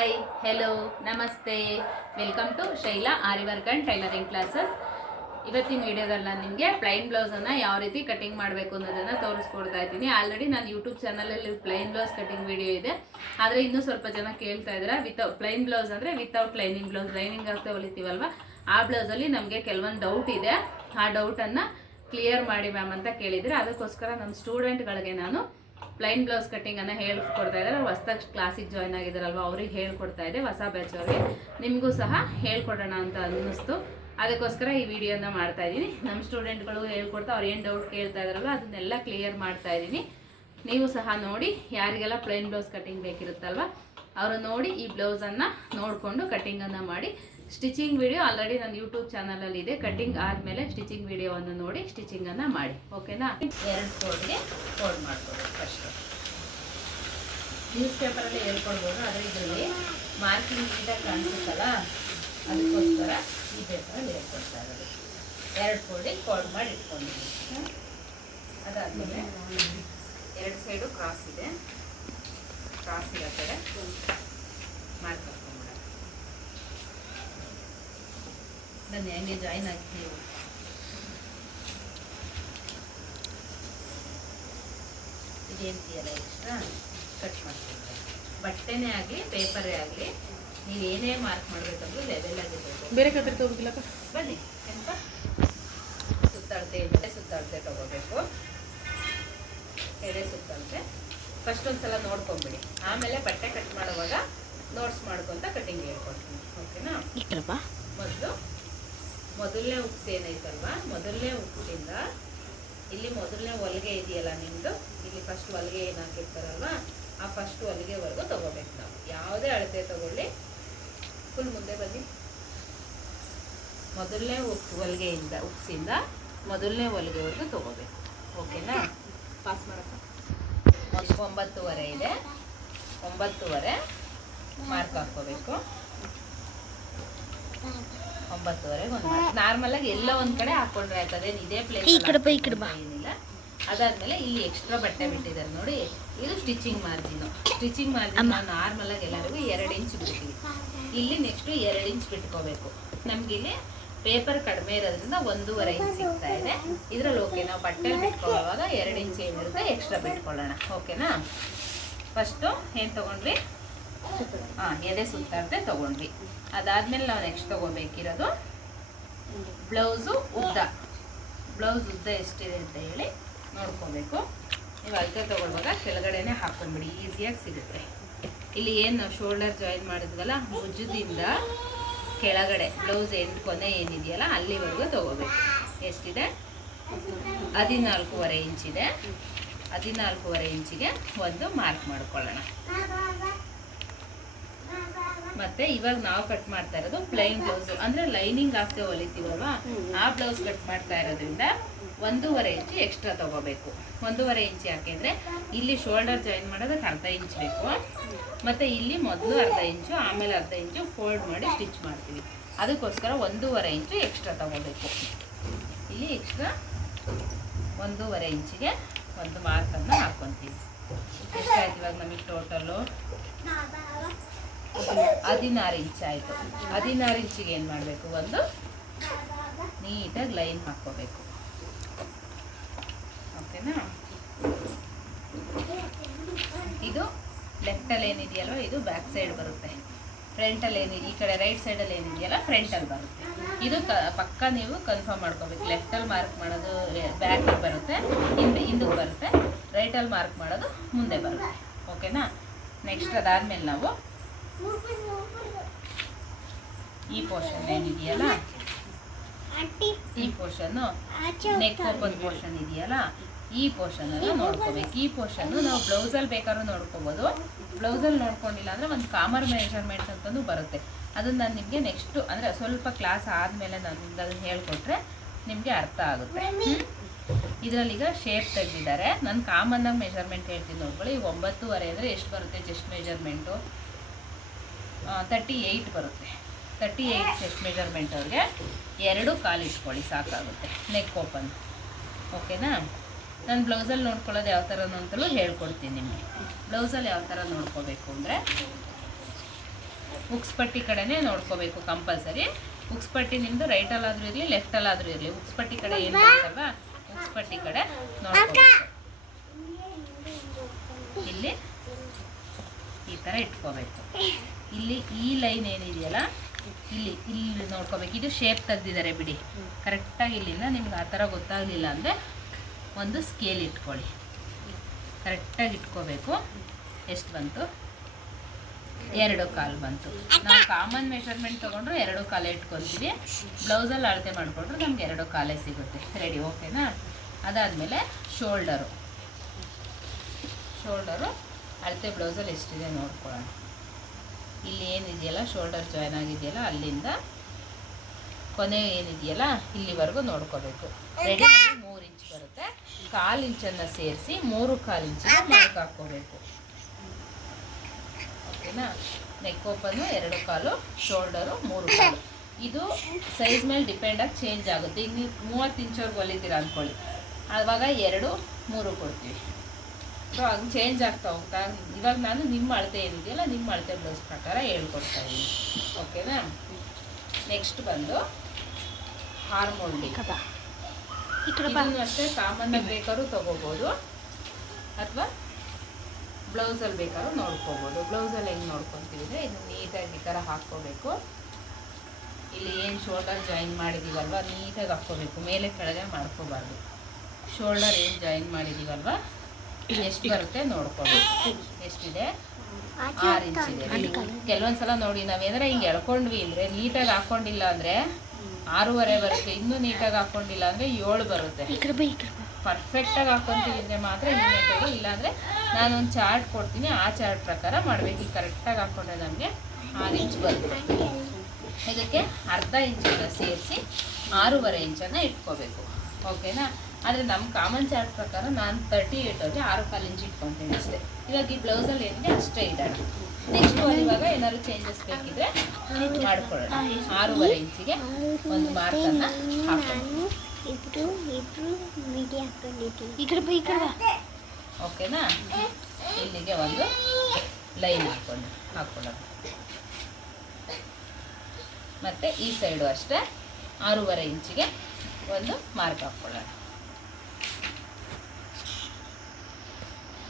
Hi hello ನಮಸ್ತೆ. Welcome to Shaila Aryavargan tailoring classes ಇವತ್ತಿನ ವಿಡಿಯೋದಲ್ಲಿ ನಾನು ನಿಮಗೆ ಪ್ಲೈನ್ ಬ್ಲೌಸನ್ನು ಯಾವ ರೀತಿ ಕಟಿಂಗ್ ಮಾಡಬೇಕು ಅನ್ನೋದನ್ನು ತೋರಿಸ್ಕೊಡ್ತಾ ಇದ್ದೀನಿ. ಆಲ್ರೆಡಿ ನಾನು ಯೂಟ್ಯೂಬ್ ಚಾನಲಲ್ಲಿ ಪ್ಲೈನ್ ಬ್ಲೌಸ್ ಕಟಿಂಗ್ ವಿಡಿಯೋ ಇದೆ. ಆದರೆ ಇನ್ನೂ ಸ್ವಲ್ಪ ಜನ ಕೇಳ್ತಾ ಇದ್ದಾರೆ ವಿತೌಟ್ ಪ್ಲೈನ್ ಬ್ಲೌಸ್ ಅಂದರೆ ವಿತೌಟ್ ಲೈನಿಂಗ್ ಬ್ಲೌಸ್ ಲೈನಿಂಗ್ ಆಗ್ತಾ ಹೊಲಿತೀವಲ್ವ? ಆ ಬ್ಲೌಸಲ್ಲಿ ನಮಗೆ ಕೆಲವೊಂದು ಡೌಟ್ ಇದೆ. ಆ ಡೌಟನ್ನು ಕ್ಲಿಯರ್ ಮಾಡಿ ಮ್ಯಾಮ್ ಅಂತ ಕೇಳಿದರೆ ಅದಕ್ಕೋಸ್ಕರ ನಮ್ಮ ಸ್ಟೂಡೆಂಟ್ಗಳಿಗೆ ನಾನು ಪ್ಲೈನ್ ಬ್ಲೌಸ್ ಅನ್ನ ಹೇಳ್ಕೊಡ್ತಾ ಇದ್ದಾರೆ. ಹೊಸ್ದಾಗಿ ಕ್ಲಾಸಿಗೆ ಜಾಯ್ನ್ ಆಗಿದ್ದಾರಲ್ವ, ಅವ್ರಿಗೆ ಹೇಳ್ಕೊಡ್ತಾ ಇದೆ ಹೊಸ ಬ್ಯಾಚ್ ಅವ್ರಿಗೆ. ನಿಮಗೂ ಸಹ ಹೇಳ್ಕೊಡೋಣ ಅಂತ ಅನ್ನಿಸ್ತು. ಅದಕ್ಕೋಸ್ಕರ ಈ ವಿಡಿಯೋನ ಮಾಡ್ತಾ ಇದ್ದೀನಿ. ನಮ್ಮ ಸ್ಟೂಡೆಂಟ್ಗಳು ಹೇಳ್ಕೊಡ್ತಾ, ಅವ್ರು ಏನು ಡೌಟ್ ಕೇಳ್ತಾ ಇದಾರಲ್ವ ಅದನ್ನೆಲ್ಲ ಕ್ಲಿಯರ್ ಮಾಡ್ತಾ ಇದ್ದೀನಿ. ನೀವು ಸಹ ನೋಡಿ, ಯಾರಿಗೆಲ್ಲ ಪ್ಲೈನ್ ಬ್ಲೌಸ್ ಕಟ್ಟಿಂಗ್ ಬೇಕಿರುತ್ತಲ್ವ, ಅವರು ನೋಡಿ ಈ ಬ್ಲೌಸನ್ನು ನೋಡಿಕೊಂಡು ಕಟ್ಟಿಂಗನ್ನು ಮಾಡಿ ಸ್ಟಿಚಿಂಗ್ ವಿಡಿಯೋ ಆಲ್ರೆಡಿ ನನ್ನ ಯೂಟ್ಯೂಬ್ ಚಾನಲಲ್ಲಿ ಇದೆ. ಕಟ್ಟಿಂಗ್ ಆದಮೇಲೆ ಸ್ಟಿಚಿಂಗ್ ವಿಡಿಯೋವನ್ನು ನೋಡಿ ಸ್ಟಿಚಿಂಗನ್ನು ಮಾಡಿ. ಓಕೆನಾ? ಎರಡು ಕೋಡ್ಗೆ ಕೋಡ್ ಮಾಡ್ಕೊಬೇಕು ಫಸ್ಟು. ನ್ಯೂಸ್ ಪೇಪರಲ್ಲಿ ಹೇಳ್ಕೊಡ್ಬೋದು ಆದರೆ ಇದರಲ್ಲಿ ಮಾರ್ಕಿಂಗ್ ನೀಟಾಗಿ ಕಾಣಿಸುತ್ತಲ್ಲ, ಅದಕ್ಕೋಸ್ಕರ ಈ ಪೇಪರಲ್ಲಿ ಹೇಳ್ಕೊಡ್ತಾ ಇರೋದು ಎರಡು ಕೋಡಿ ಕೋಡ್ ಮಾಡಿ ಇಟ್ಕೊಂಡಿದ್ದೀನಿ. ಅದಾದಮೇಲೆ ಎರಡು ಸೈಡು ಕ್ರಾಸ್ ಇದೆ. ಕ್ರಾಸ್ ಇರೋ ಕಡೆ ಮಾರ್ಕ್ ಹಾಕೊಂಡ್ಬಿಡ ನಾನು ಹೆಂಗೆ ಜಾಯಿನ್ ಆಗ್ತೀವಿ ಇದೇಂತೀಯಲ್ಲ ಎಕ್ಸ್ಟ್ರಾ ಕಟ್ ಮಾಡ್ತೀವಿ ಬಟ್ಟೆನೇ ಆಗಲಿ ಪೇಪರೇ ಆಗಲಿ ನೀವು ಏನೇ ಮಾರ್ಕ್ ಮಾಡಬೇಕಂದ್ರೂ ಲೆವೆಲ್ ಆಗಿರ್ಬೇಕು ಬೇರೆ ಕತ್ರಿ ತಗೋಬೇಕಿಲ್ಲಪ್ಪ? ಬನ್ನಿ ಎಂತ? ಸುತ್ತಾಡ್ತೆ ಎಡೆ ಸುತ್ತಾಡ್ತೆ ತಗೋಬೇಕು. ಎಡೆ ಸುತ್ತಾಡ್ತೆ. ಫಸ್ಟ್ ಒಂದ್ಸಲ ನೋಡ್ಕೊಂಬಿಡಿ. ಆಮೇಲೆ ಬಟ್ಟೆ ಕಟ್ ಮಾಡುವಾಗ ನೋಟ್ಸ್ ಮಾಡ್ಕೊಂತ ಕಟಿಂಗ್ ಹೇಳ್ಕೊಡ್ತೀನಿ. ಓಕೆನಾ ಮೊದಲು ಮೊದಲನೇ ಉಕ್ಸ್ ಏನೈತಲ್ವಾ? ಮೊದಲನೇ ಉಕ್ಸಿಂದ ಇಲ್ಲಿ ಮೊದಲನೇ ಹೊಲಿಗೆ ಇದೆಯಲ್ಲ ನಿಮ್ಮದು ಇಲ್ಲಿ ಫಸ್ಟ್ ಹೊಲಿಗೆ ಏನಾಗಿರ್ತಾರಲ್ವ ಹಾಕಿರ್ತಾರಲ್ವಾ ಆ ಫಸ್ಟ್ ಹೊಲಿಗೆವರೆಗೂ ತಗೋಬೇಕು ನಾವು. ಯಾವುದೇ ಅಳತೆ ತಗೊಳ್ಳಿ. ಫುಲ್ ಮುಂದೆ ಬನ್ನಿ. ಮೊದಲನೇ ಉಪ್ ಹೊಲಿಗೆಯಿಂದ ಉಪ್ಸಿಂದ ಮೊದಲನೇ ಹೊಲಿಗೆವರೆಗೂ ತಗೋಬೇಕು. ಓಕೆನಾ? ಪಾಸ್ ಮಾಡಪ್ಪ. ಒಂಬತ್ತುವರೆ ಇದೆ. ಒಂಬತ್ತುವರೆ ಮಾರ್ಕ್ ಹಾಕ್ಕೋಬೇಕು. ಒಂಬತ್ತುವರೆಗೆ ಒಂದು ನಾರ್ಮಲ್ ಆಗಿ ಎಲ್ಲ ಒಂದ್ ಕಡೆ ಹಾಕೊಂಡ್ರೆ ಆಯ್ತದೆ. ಇದೇ ಪ್ಲೇಸ್ ಈ ಕಡೆ ಬಾ, ಈ ಕಡೆ ಬಾ. ಏನಿಲ್ಲ. ಅದಾದ್ಮೇಲೆ ಇಲ್ಲಿ ಎಕ್ಸ್ಟ್ರಾ ಬಟ್ಟೆ ಬಿಟ್ಟಿದ್ದಾರೆ ನೋಡಿ. ಇದು stitching margin stitching margin normal ಆಗಿ ಎಲ್ಲರಿಗೂ ಎರಡು ಇಂಚ್ ಬಿಡ್ತೀವಿ. ಇಲ್ಲಿ ನೆಕ್ಸ್ಟ್ ಎರಡು ಇಂಚ್ ಬಿಟ್ಕೋಬೇಕು. ನಮ್ಗೆ ಇಲ್ಲಿ ಪೇಪರ್ ಕಡಿಮೆ ಇರೋದ್ರಿಂದ ಒಂದೂವರೆ ಇಂಚ್ ಸಿಗ್ತಾ ಇದೆ. ಇದ್ರಲ್ಲಿ ಓಕೆ ನಾವು ಬಟ್ಟೆ ಬಿಟ್ಕೊಳ್ಳುವಾಗ ಎರಡು ಇಂಚ್ ಏನಿರುತ್ತೆ ಎಕ್ಸ್ಟ್ರಾ ಬಿಟ್ಕೊಳ್ಳೋಣ. ಓಕೆನಾ ಫಸ್ಟು ಏನು ತಗೊಂಡ್ವಿ ಹಾಂ ಎದೆ ಸುತ್ತಾರ್ದೆ ತಗೊಂಡ್ವಿ. ಅದಾದ್ಮೇಲೆ ನಾವು ನೆಕ್ಸ್ಟ್ ತಗೋಬೇಕಿರೋದು ಬ್ಲೌಸು ಉದ್ದ. ಬ್ಲೌಸ್ ಉದ್ದ ಎಷ್ಟಿದೆ ಅಂತ ಹೇಳಿ ನೋಡ್ಕೋಬೇಕು. ನೀವು ಅಳತೆ ತಗೊಳ್ಳುವಾಗ ಕೆಳಗಡೆನೆ ಹಾಕೊಂಡ್ಬಿಡಿ, ಈಸಿಯಾಗಿ ಸಿಗುತ್ತೆ. ಇಲ್ಲಿ ಏನು ಶೋಲ್ಡರ್ ಜಾಯಿನ್ ಮಾಡಿದ್ವಲ್ಲ ಭುಜದಿಂದ ಕೆಳಗಡೆ, ಬ್ಲೌಸ್ ಎಂಡ್ ಕೊನೆ ಏನಿದೆಯಲ್ಲ, ಅಲ್ಲಿವರೆಗೂ ತಗೋಬೇಕು. ಎಷ್ಟಿದೆ? ಹದಿನಾಲ್ಕೂವರೆ ಇಂಚಿದೆ. ಹದಿನಾಲ್ಕೂವರೆ ಇಂಚಿಗೆ ಒಂದು ಮಾರ್ಕ್ ಮಾಡ್ಕೊಳ್ಳೋಣ. ಮತ್ತೆ ಇವಾಗ ನಾವು ಕಟ್ ಮಾಡ್ತಾ ಇರೋದು ಪ್ಲೈನ್ ಬ್ಲೌಸ್ ಅಂದ್ರೆ ಲೈನಿಂಗ್ ಹಾಕ್ತೇವೆ ಹೊಲಿತೀವಲ್ವಾ? ಆ ಬ್ಲೌಸ್ ಕಟ್ ಮಾಡ್ತಾ ಇರೋದ್ರಿಂದ ಒಂದೂವರೆ ಇಂಚು ಎಕ್ಸ್ಟ್ರಾ ತಗೋಬೇಕು. ಒಂದೂವರೆ ಇಂಚು ಯಾಕೆಂದ್ರೆ ಇಲ್ಲಿ ಶೋಲ್ಡರ್ ಜಾಯಿನ್ ಮಾಡೋದಕ್ಕೆ ಅರ್ಧ ಇಂಚ್ ಬೇಕು. ಮತ್ತೆ ಇಲ್ಲಿ ಮೊದಲು ಅರ್ಧ ಇಂಚು ಆಮೇಲೆ ಅರ್ಧ ಇಂಚು ಫೋಲ್ಡ್ ಮಾಡಿ ಸ್ಟಿಚ್ ಮಾಡ್ತೀವಿ. ಅದಕ್ಕೋಸ್ಕರ ಒಂದೂವರೆ ಇಂಚು ಎಕ್ಸ್ಟ್ರಾ ತಗೋಬೇಕು. ಇಲ್ಲಿ ಎಕ್ಸ್ಟ್ರಾ ಒಂದೂವರೆ ಇಂಚಿಗೆ ಒಂದು ಮಾರ್ಕನ್ನು ಹಾಕ್ಕೊತೀವಿ ಎಷ್ಟಾಯ್ತು ಇವಾಗ ನಮಗೆ ಟೋಟಲು ಹದಿನಾರು ಇಂಚ್ ಆಯಿತು. ಹದಿನಾರು ಇಂಚಿಗೆ ಏನು ಮಾಡಬೇಕು? ಒಂದು ನೀಟಾಗಿ ಲೈನ್ ಹಾಕ್ಕೋಬೇಕು. ಓಕೆನಾ ಇದು ಲೆಫ್ಟಲ್ಲಿ ಏನಿದೆಯಲ್ವ? ಇದು ಬ್ಯಾಕ್ ಸೈಡ್ ಬರುತ್ತೆ. ಫ್ರಂಟಲ್ಲಿ ಏನಿದೆ? ಈ ಕಡೆ ರೈಟ್ ಸೈಡಲ್ಲಿ ಏನಿದೆಯಲ್ಲ ಫ್ರಂಟಲ್ಲಿ ಬರುತ್ತೆ. ಇದು ಕ, ಪಕ್ಕ ನೀವು ಕನ್ಫರ್ಮ್ ಮಾಡ್ಕೋಬೇಕು. ಲೆಫ್ಟಲ್ಲಿ ಮಾರ್ಕ್ ಮಾಡೋದು ಬ್ಯಾಕಿಗೆ ಬರುತ್ತೆ, ಹಿಂದೆ, ಹಿಂದಕ್ಕೆ ಬರುತ್ತೆ. ರೈಟಲ್ಲಿ ಮಾರ್ಕ್ ಮಾಡೋದು, ಮುಂದೆ ಬರುತ್ತೆ. ಓಕೆನಾ ನೆಕ್ಸ್ಟ್ ಅದಾದಮೇಲೆ ನಾವು ಈ ಪೋರ್ಷನ್ ಏನಿದೆಯಲ್ಲ? ಈ ಪೋರ್ಷನ್ನು ನೆಕ್ ಓಪನ್ ಪೋರ್ಷನ್ ಇದೆಯಲ್ಲ? ಈ ಪೋರ್ಷನ್ ಅನ್ನು ನೋಡ್ಕೋಬೇಕು. ಈ ಪೋರ್ಷನ್ ನಾವು ಬ್ಲೌಸಲ್ಲಿ ಬೇಕಾದ್ರೂ ನೋಡ್ಕೋಬೋದು. ಬ್ಲೌಸಲ್ಲಿ ನೋಡ್ಕೊಂಡಿಲ್ಲ ಅಂದರೆ ಒಂದು ಕಾಮರ್ ಮೆಷರ್ಮೆಂಟ್ ಅಂತಲೂ ಬರುತ್ತೆ. ಅದನ್ನ ನಾನು ನಿಮಗೆ ನೆಕ್ಸ್ಟು ಅಂದರೆ ಸ್ವಲ್ಪ ಕ್ಲಾಸ್ ಆದಮೇಲೆ ನಾನು ನಿಮ್ಗೆ ಅದನ್ನು ಹೇಳ್ಕೊಟ್ರೆ ನಿಮಗೆ ಅರ್ಥ ಆಗುತ್ತೆ. ಇದರಲ್ಲಿ ಈಗ ಶೇಪ್ ತೆಗೆದಿದ್ದಾರೆ. ನಾನು ಕಾಮನ್ನಾಗಿ ಮೆಷರ್ಮೆಂಟ್ ಹೇಳ್ತೀನಿ ನೋಡ್ಕೊಳ್ಳಿ. ಒಂಬತ್ತುವರೆ ಅಂದರೆ ಎಷ್ಟು ಬರುತ್ತೆ? ಚೆಸ್ಟ್ ಮೆಜರ್ಮೆಂಟು ತರ್ಟಿ ಏಯ್ಟ್ ಬರುತ್ತೆ. ತರ್ಟಿ ಏಯ್ಟ್ ಸೆಟ್ ಮೆಜರ್ಮೆಂಟ್ ಅವ್ರಿಗೆ ಎರಡು ಕಾಲು ಇಟ್ಕೊಳ್ಳಿ ಸಾಕಾಗುತ್ತೆ. ನೆಕ್ ಓಪನ್ ಓಕೆನಾ ನಾನು ಬ್ಲೌಸಲ್ಲಿ ನೋಡ್ಕೊಳ್ಳೋದು ಯಾವ ಥರ ಅಂತಲೂ ಹೇಳ್ಕೊಡ್ತೀನಿ ನಿಮಗೆ. ಬ್ಲೌಸಲ್ಲಿ ಯಾವ ಥರ ನೋಡ್ಕೋಬೇಕು ಅಂದರೆ ಉಕ್ಸ್ಪಟ್ಟಿ ಕಡೆನೇ ನೋಡ್ಕೋಬೇಕು ಕಂಪಲ್ಸರಿ ಉಕ್ಸ್ಪಟ್ಟಿ ನಿಮ್ಮದು ರೈಟಲ್ಲಾದರೂ ಇರಲಿ ಲೆಫ್ಟಲ್ಲಾದರೂ ಇರಲಿ. ಉಕ್ಸ್ಪಟ್ಟಿ ಕಡೆ ಏನು ಉಕ್ಸ್ ಪಟ್ಟಿ ಕಡೆ ನೋಡ್ಕೋಬೇಕು. ಇಲ್ಲಿ ಈ ಥರ ಇಟ್ಕೋಬೇಕು. ಇಲ್ಲಿ ಈ ಲೈನ್ ಏನಿದೆಯಲ್ಲ, ಇಲ್ಲಿ ಇಲ್ಲಿ ನೋಡ್ಕೋಬೇಕು. ಇದು ಶೇಪ್ ತೆಗೆದಿದ್ದಾರೆ ಬಿಡಿ. ಕರೆಕ್ಟಾಗಿ ಇಲ್ಲಿಂದ ನಿಮ್ಗೆ ಆ ಥರ ಗೊತ್ತಾಗಲಿಲ್ಲ ಅಂದರೆ ಒಂದು ಸ್ಕೇಲ್ ಇಟ್ಕೊಳ್ಳಿ. ಕರೆಕ್ಟಾಗಿ ಇಟ್ಕೋಬೇಕು. ಎಷ್ಟು ಬಂತು? ಎರಡು ಕಾಲು ಬಂತು. ನಾವು ಕಾಮನ್ ಮೆಷರ್ಮೆಂಟ್ ತೊಗೊಂಡ್ರು ಎರಡು ಕಾಲೇ ಇಟ್ಕೊತೀವಿ. ಬ್ಲೌಸಲ್ಲಿ ಅಳತೆ ಮಾಡಿಕೊಂಡ್ರೆ ನಮ್ಗೆ ಎರಡು ಕಾಲೇ ಸಿಗುತ್ತೆ. ರೆಡಿ ಓಕೆನಾ ಅದಾದಮೇಲೆ ಶೋಲ್ಡರು ಶೋಲ್ಡರು ಅಳತೆ ಬ್ಲೌಸಲ್ಲಿ ಎಷ್ಟಿದೆ ನೋಡ್ಕೊಳ್ಳೋಣ. ಇಲ್ಲಿ ಏನಿದೆಯಲ್ಲ ಶೋಲ್ಡರ್ ಜಾಯ್ನ್ ಆಗಿದೆಯಲ್ಲ ಅಲ್ಲಿಂದ ಕೊನೆ ಏನಿದೆಯಲ್ಲ ಇಲ್ಲಿವರೆಗೂ ನೋಡ್ಕೋಬೇಕು. ರೆಡಿ ಮೂರು ಇಂಚ್ ಬರುತ್ತೆ. ಕಾಲು ಇಂಚನ್ನು ಸೇರಿಸಿ ಮೂರು ಕಾಲು ಇಂಚಿನ ಮಾರ್ಕ್ ಹಾಕ್ಕೋಬೇಕು. ಓಕೆನಾ ನೆಕ್ ಓಪನ್ನು ಎರಡು ಕಾಲು ಶೋಲ್ಡರು ಮೂರು ಕಾಲು. ಇದು ಸೈಜ್ ಮೇಲೆ ಡಿಪೆಂಡ್ ಆಗಿ ಚೇಂಜ್ ಆಗುತ್ತೆ. ಈಗ ನೀವು ಮೂವತ್ತು ಇಂಚವ್ರಿಗೆ ಹೊಲಿತೀರ ಅಂದ್ಕೊಳ್ಳಿ ಆವಾಗ ಎರಡು ಮೂರು ಕೊಡ್ತೀವಿ. ಸೊ ಹಂಗೆ ಚೇಂಜ್ ಆಗ್ತಾ ಹೋಗ್ತಾ ಇವಾಗ ನಾನು ನಿಮ್ಮ ಅಳತೆ ಏನಿದೆಯಲ್ಲ ನಿಮ್ಮ ಅಳತೆ ಬ್ಲೌಸ್ ಪ್ರಕಾರ ಹೇಳ್ಕೊಡ್ತಾ ಇದ್ದೀನಿ. ಓಕೆನಾ ನೆಕ್ಸ್ಟ್ ಬಂದು ಬಾ. ಇದನ್ನು ಅಷ್ಟೇ ಸಾಮಾನ್ಯ ಬೇಕಾದ್ರೂ ತೊಗೋಬೋದು. ಅಥವಾ ಬ್ಲೌಸಲ್ಲಿ ಬೇಕಾದ್ರೂ ನೋಡ್ಕೋಬೋದು. ಬ್ಲೌಸಲ್ಲಿ ಹೆಂಗೆ ನೋಡ್ಕೊತೀವಿ ಅಂದರೆ ಇದನ್ನು ನೀಟಾಗಿ ಈ ಥರ ಹಾಕ್ಕೋಬೇಕು. ಇಲ್ಲಿ ಏನು ಶೋಲ್ಡರ್ ಜಾಯಿನ್ ಮಾಡಿದ್ದೀವಲ್ವ ನೀಟಾಗಿ ಹಾಕ್ಕೋಬೇಕು. ಮೇಲೆ ಕೆಳಗೆ ಮಾಡ್ಕೋಬಾರ್ದು. ಶೋಲ್ಡರ್ ಏನು ಜಾಯಿನ್ ಮಾಡಿದ್ದೀವಲ್ವ ಎಷ್ಟು ಬರುತ್ತೆ ನೋಡ್ಕೊಬೇಕು ಎಷ್ಟಿದೆ? ಆರು ಇಂಚ್ ಇದೆ. ಕೆಲವೊಂದ್ಸಲ ನೋಡಿ ನಾವೇನಾರ ಹಿಂಗೆ ಎಳ್ಕೊಂಡ್ವಿ ಅಂದರೆ ನೀಟಾಗಿ ಹಾಕ್ಕೊಂಡಿಲ್ಲ ಅಂದರೆ ಆರೂವರೆ ಬರುತ್ತೆ. ಇನ್ನೂ ನೀಟಾಗಿ ಹಾಕ್ಕೊಂಡಿಲ್ಲ ಅಂದರೆ ಏಳು ಬರುತ್ತೆ. ಪರ್ಫೆಕ್ಟಾಗಿ ಹಾಕ್ಕೊಂತೀವಿ ಅಂದರೆ ಮಾತ್ರ ಇನ್ನೂ ಇಲ್ಲಾಂದರೆ ನಾನೊಂದು ಚಾರ್ಟ್ ಕೊಡ್ತೀನಿ. ಆ ಚಾರ್ಟ್ ಪ್ರಕಾರ ಮಾಡಬೇಕು. ಈಗ ಕರೆಕ್ಟಾಗಿ ಹಾಕೊಂಡ್ರೆ ನಮಗೆ ಆರು ಇಂಚ್ ಬರುತ್ತೆ. ಇದಕ್ಕೆ ಅರ್ಧ ಇಂಚನ್ನು ಸೇರಿಸಿ ಆರೂವರೆ ಇಂಚನ್ನು ಇಟ್ಕೋಬೇಕು. ಓಕೆನಾ ಆದರೆ ನಮ್ಮ ಕಾಮನ್ ಚಾರ್ಟ್ ಪ್ರಕಾರ ನಾನು ತರ್ಟಿ ಏಟ್ ಅಲ್ಲಿ ಆರು ಕಾಲು ಇಂಚ್ ಇಟ್ಕೊತೀನಿ ಅಷ್ಟೇ. ಇವಾಗ ಈ ಬ್ಲೌಸಲ್ಲಿ ಏನಿದೆ ಅಷ್ಟೇ ಇದ್ದಾಳೆ ನೆಕ್ಸ್ಟ್ ಇವಾಗ ಏನಾದ್ರು ಚೇಂಜಸ್ ಬೇಕಿದ್ರೆ ಮಾಡ್ಕೊಳ್ಳೋಣ. ಆರೂವರೆ ಇಂಚಿಗೆ ಒಂದು ಮಾರ್ಕನ್ನು ಹಾಕೋಣ. ಇಬ್ರು ಇಬ್ರು ಮಿಡಿ ಹಾಕೊಂಡಿದ್ದೀವಿ ಈ ಕಡೆ ಬಾ ಈ ಕಡೆ ಬಾ. ಓಕೆನಾ ಇಲ್ಲಿಗೆ ಒಂದು ಲೈನ್ ಹಾಕೊಂಡು ಹಾಕೊಳ್ಳೋಣ. ಮತ್ತು ಈ ಸೈಡು ಅಷ್ಟೇ ಆರೂವರೆ ಇಂಚಿಗೆ ಒಂದು ಮಾರ್ಕ್ ಹಾಕ್ಕೊಳ್ಳೋಣ ಲಾ ಈ ಕಡೆ ಬಾ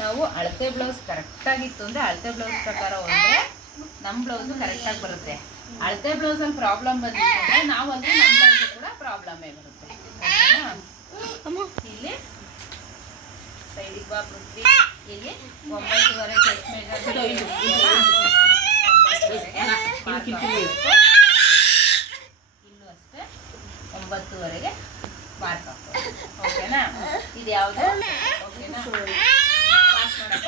ನಾವು ಅಳತೆ ಬ್ಲೌಸ್ ಕರೆಕ್ಟಾಗಿತ್ತು ಅಂದರೆ ಅಳತೆ ಬ್ಲೌಸ್ ಪ್ರಕಾರ ಹೋದರೆ ನಮ್ಮ ಬ್ಲೌಸು ಕರೆಕ್ಟಾಗಿ ಬರುತ್ತೆ. ಅಳತೆ ಬ್ಲೌಸಲ್ಲಿ ಪ್ರಾಬ್ಲಮ್ ಬಂದಿತ್ತು ಅಂದರೆ ನಾವು ಅಂದರೆ ನಮ್ಮ ಬ್ಲೌಸ್ ಕೂಡ ಪ್ರಾಬ್ಲಮ್ಮೇ ಬರುತ್ತೆ. ಇಲ್ಲಿ ಸೈಡಿಗೆ ಬಾ ಪೃಥ್ವಿ. ಇಲ್ಲಿ ಒಂಬತ್ತುವರೆ ಚೆಸ್ಟ್ ಇಲ್ಲೂ ಅಷ್ಟೇ ಒಂಬತ್ತುವರೆಗೆ ಮಾರ್ಕ್ ಹಾಕೋ ಓಕೆನಾ ಇದು ಯಾವುದು ಓಕೆನಾ ಪಾಸ್ ಮಾಡಪ್ಪ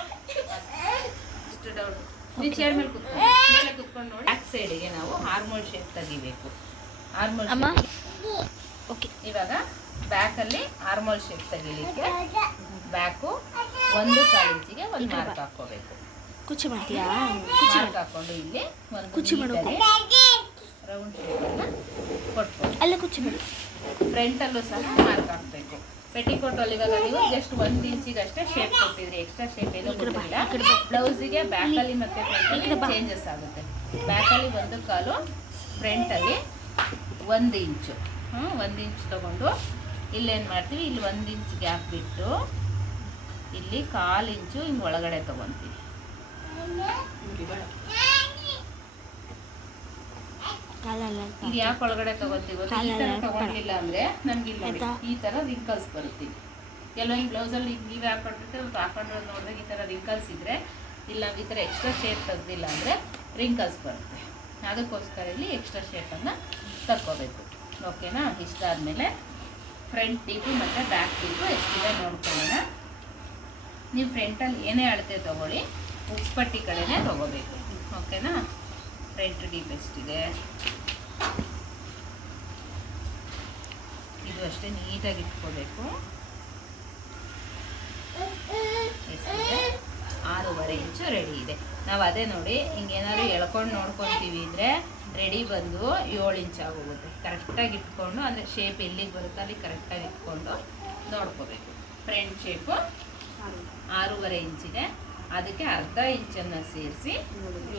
ಇಷ್ಟು ಡೌಟ್ ನೀವು ಚೇರ್ ಮೇಲೆ ಕುತ್ಕೊಂಡು ಮೇಲೆ ಕುತ್ಕೊಂಡು ನೋಡಿ ಬ್ಯಾಕ್ ಸೈಡಿಗೆ ನಾವು ಹಾರ್ಮೋಲ್ ಶೇಪ್ ತೆಗಿಬೇಕು. ಆರ್ಮೋಲ್ ಅಮ್ಮ. ಓಕೆ ಇವಾಗ ಬ್ಯಾಕಲ್ಲಿ ಆರ್ಮೋಲ್ ಶೇಪ್ ತೆಗಿಲಿಕ್ಕೆ ಬ್ಯಾಕು ಒಂದು ಕಾಲು ಇಂಚಿಗೆ ಒಂದು ಮಾರ್ಕ್. ಹಾಕೋಬೇಕು ಕುಚ್ಚು ಮಾಡ್ತೀಯಾ? ಮಾರ್ಕ್ ಹಾಕೊಂಡು ಇಲ್ಲಿ ಒಂದು ಕುಚ್ಚು ಮಾಡು. ರೌಂಡ್ ಶೇಪನ್ನು ಕೊಟ್ಬೋದು ಅಲ್ಲ ಕುಚ್ಚು ಮಾಡು. ಫ್ರಂಟಲ್ಲೂ ಸಹ ಮಾರ್ಕ್ ಹಾಕಬೇಕು. ಪೆಟಿಕೋಟಲ್ಲಿ ಇವಾಗ ನೀವು ಜಸ್ಟ್ ಒಂದು ಇಂಚಿಗೆ ಅಷ್ಟೇ ಶೇಪ್ ಕೊಟ್ಟಿದ್ರಿ. ಎಕ್ಸ್ಟ್ರಾ ಶೇಪ್ ಏನೂ ಕೊಟ್ಟಿಲ್ಲ. ಈ ಬ್ಲೌಸಿಗೆ ಬ್ಯಾಕಲ್ಲಿ ಮತ್ತೆ ಚೇಂಜಸ್ ಆಗುತ್ತೆ. ಬ್ಯಾಕಲ್ಲಿ ಒಂದು ಕಾಲು, ಫ್ರಂಟಲ್ಲಿ ಒಂದು ಇಂಚು. ಹ್ಞೂ ಒಂದು ಇಂಚು ತೊಗೊಂಡು ಇಲ್ಲೇನು ಮಾಡ್ತೀವಿ? ಇಲ್ಲಿ ಒಂದು ಇಂಚ್ ಗ್ಯಾಪ್ ಬಿಟ್ಟು ಇಲ್ಲಿ ಕಾಲು ಇಂಚು ಹಿಂಗೆ ಒಳಗಡೆ ತೊಗೊತೀವಿ. ಇದು ಯಾಕೆ ಒಳಗಡೆ ತಗೋತೀವಿ? ಈ ಥರ ತಗೊಳ್ಳಿಲ್ಲ ಅಂದರೆ ನಮ್ಗೆ ಇಲ್ಲಿ ಈ ಥರ ರಿಂಕಲ್ಸ್ ಬರುತ್ತೀವಿ ಕೆಲವೊಂದು ಬ್ಲೌಸಲ್ಲಿ ನೀವೇ ಹಾಕೊಂಡಿರ್ತೀವಿ ಹಾಕೊಂಡ್ರೆ ನೋಡಿದಾಗ ಈ ಥರ ರಿಂಕಲ್ಸ್ ಇದ್ದರೆ ಇಲ್ಲ, ಈ ಥರ ಎಕ್ಸ್ಟ್ರಾ ಶೇಪ್ ತೆಗ್ದಿಲ್ಲ ಅಂದರೆ ರಿಂಕಲ್ಸ್ ಬರುತ್ತೆ. ಅದಕ್ಕೋಸ್ಕರ ಇಲ್ಲಿ ಎಕ್ಸ್ಟ್ರಾ ಶೇಪನ್ನು ತಕ್ಕೋಬೇಕು. ಓಕೆನಾ ಇಷ್ಟ ಆದಮೇಲೆ ಫ್ರಂಟ್ ಟೀಪು ಮತ್ತು ಬ್ಯಾಕ್ ಟೀಪು ಎಷ್ಟಿದೆ ನೋಡ್ಕೊಳ್ಳೋಣ. ನೀವು ಫ್ರಂಟಲ್ಲಿ ಏನೇ ಅಳತೆ ತೊಗೊಳ್ಳಿ ಉಪ್ಪಟ್ಟಿ ಕಡೆನೇ ತೊಗೋಬೇಕು ಓಕೆನಾ ಫ್ರಂಟ್ ಡೀಪ್ ಎಷ್ಟಿದೆ ಇದು? ಅಷ್ಟೇ ನೀಟಾಗಿ ಇಟ್ಕೋಬೇಕು. ಆರೂವರೆ ಇಂಚು ರೆಡಿ ಇದೆ. ನಾವು ಅದೇ ನೋಡಿ ಹಿಂಗೇನಾದ್ರು ಎಳ್ಕೊಂಡು ನೋಡ್ಕೊತೀವಿ ಅಂದರೆ ರೆಡಿ ಬಂದು ಏಳು ಇಂಚ್ ಆಗೋಗುತ್ತೆ. ಕರೆಕ್ಟಾಗಿ ಇಟ್ಕೊಂಡು ಅಂದರೆ ಶೇಪ್ ಎಲ್ಲಿಗೆ ಬರುತ್ತೆ ಅಲ್ಲಿ ಕರೆಕ್ಟಾಗಿ ಇಟ್ಕೊಂಡು ನೋಡ್ಕೋಬೇಕು. ಫ್ರಂಟ್ ಶೇಪು ಆರೂವರೆ ಇಂಚಿದೆ ಅದಕ್ಕೆ ಅರ್ಧ ಇಂಚನ್ನು ಸೇರಿಸಿ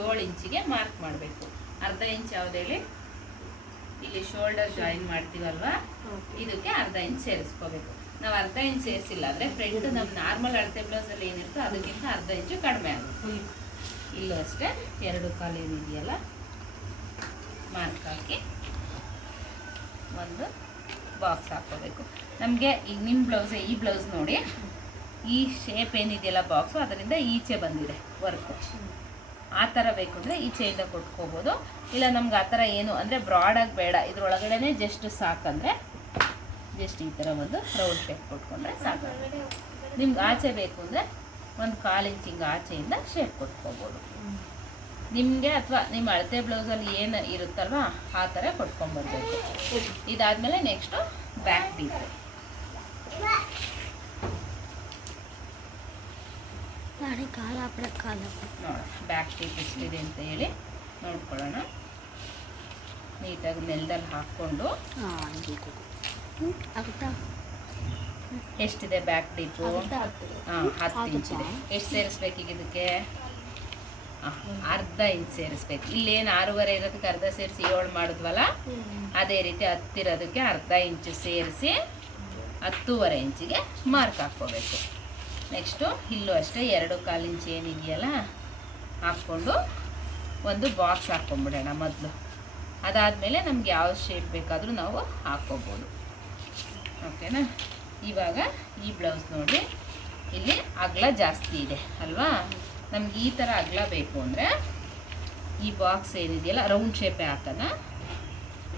ಏಳು ಇಂಚಿಗೆ ಮಾರ್ಕ್ ಮಾಡಬೇಕು. ಅರ್ಧ ಇಂಚ್ ಯಾವ್ದು ಹೇಳಿ? ಇಲ್ಲಿ ಶೋಲ್ಡರ್ ಜಾಯಿನ್ ಮಾಡ್ತೀವಲ್ವಾ? ಇದಕ್ಕೆ ಅರ್ಧ ಇಂಚ್ ಸೇರಿಸ್ಕೋಬೇಕು. ನಾವು ಅರ್ಧ ಇಂಚ್ ಸೇರಿಸಿಲ್ಲ ಅಂದರೆ ಫ್ರಂಟ್ ನಮ್ಮ ನಾರ್ಮಲ್ ಅಳತೆ ಬ್ಲೌಸಲ್ಲಿ ಏನಿರುತ್ತೋ ಅದಕ್ಕಿಂತ ಅರ್ಧ ಇಂಚು ಕಡಿಮೆ ಆಗುತ್ತೆ. ಇಲ್ಲೂ ಅಷ್ಟೇ ಎರಡು ಕಾಲು ಏನಿದೆಯಲ್ಲ ಮಾರ್ಕ್ ಹಾಕಿ ಒಂದು ಬಾಕ್ಸ್ ಹಾಕೋಬೇಕು ನಮಗೆ ಈಗ ನಿಮ್ಮ ಬ್ಲೌಸ್ ಈ ಬ್ಲೌಸ್ ನೋಡಿ, ಈ ಶೇಪ್ ಏನಿದೆಯಲ್ಲ ಬಾಕ್ಸು ಅದರಿಂದ ಈಚೆ ಬಂದಿದೆ ವರ್ಕು ಆ ಥರ ಬೇಕು ಅಂದರೆ ಈಚೆಯಿಂದ ಕೊಟ್ಕೋಬೋದು. ಇಲ್ಲ ನಮ್ಗೆ ಆ ಥರ ಏನು ಅಂದರೆ ಬ್ರಾಡಾಗಿ ಬೇಡ. ಇದ್ರೊಳಗಡೆ ಜಸ್ಟ್ ಸಾಕಂದರೆ ಜಸ್ಟ್ ಈ ಥರ ಒಂದು ರೌಂಡ್ ಶೇಪ್ ಕೊಟ್ಕೊಂಡ್ರೆ ಸಾಕು. ನಿಮ್ಗೆ ಆಚೆ ಬೇಕು ಅಂದರೆ ಒಂದು ಕಾಲು ಇಂಚ್ ಹಿಂಗೆ ಆಚೆಯಿಂದ ಶೇಪ್ ಕೊಟ್ಕೋಬೋದು. ನಿಮಗೆ ಅಥವಾ ನಿಮ್ಮ ಅಳತೆ ಬ್ಲೌಸಲ್ಲಿ ಏನು ಇರುತ್ತಲ್ವ ಆ ಥರ ಕೊಟ್ಕೊಂಬರ್ಬೇಕು. ಇದಾದಮೇಲೆ ನೆಕ್ಸ್ಟು ಬ್ಯಾಕ್ ಪೀಸ್ ನೋಡೋಣ ಬ್ಯಾಕ್ ಟೀಪ್ ಎಷ್ಟಿದೆ ಅಂತ ಹೇಳಿ ನೋಡ್ಕೊಳ್ಳೋಣ. ನೀಟಾಗಿ ನೆಲದಲ್ಲಿ ಹಾಕ್ಕೊಂಡು. ಎಷ್ಟಿದೆ ಬ್ಯಾಕ್ ಡೀಪು ಹಾಂ ಹತ್ತು ಇಂಚಿದೆ. ಎಷ್ಟು ಸೇರಿಸ್ಬೇಕೀಗ ಇದಕ್ಕೆ? ಅರ್ಧ ಇಂಚ್ ಸೇರಿಸ್ಬೇಕು. ಇಲ್ಲೇನು ಆರೂವರೆ ಇರೋದಕ್ಕೆ ಅರ್ಧ ಸೇರಿಸಿ ಏಳು ಮಾಡಿದ್ವಲ್ಲ? ಅದೇ ರೀತಿ ಹತ್ತಿರೋದಕ್ಕೆ ಅರ್ಧ ಇಂಚು ಸೇರಿಸಿ ಹತ್ತೂವರೆ ಇಂಚಿಗೆ ಮಾರ್ಕ್ ಹಾಕ್ಕೋಬೇಕು. ನೆಕ್ಸ್ಟು ಇಲ್ಲೂ ಅಷ್ಟೇ ಎರಡು ಕಾಲು ಇಂಚ್ ಏನಿದೆಯಲ್ಲ ಹಾಕ್ಕೊಂಡು ಒಂದು ಬಾಕ್ಸ್ ಹಾಕ್ಕೊಂಬಿಡೋಣ ಮೊದಲು. ಅದಾದಮೇಲೆ ನಮ್ಗೆ ಯಾವ ಶೇಪ್ ಬೇಕಾದರೂ ನಾವು ಹಾಕ್ಕೋಬೋದು. ಓಕೆನಾ ಇವಾಗ ಈ ಬ್ಲೌಸ್ ನೋಡಿ ಇಲ್ಲಿ ಅಗಲ ಜಾಸ್ತಿ ಇದೆ ಅಲ್ವಾ? ನಮ್ಗೆ ಈ ಥರ ಅಗಲ ಬೇಕು ಅಂದರೆ ಈ ಬಾಕ್ಸ್ ಏನಿದೆಯಲ್ಲ ರೌಂಡ್ ಶೇಪೇ ಹಾಕೋಣ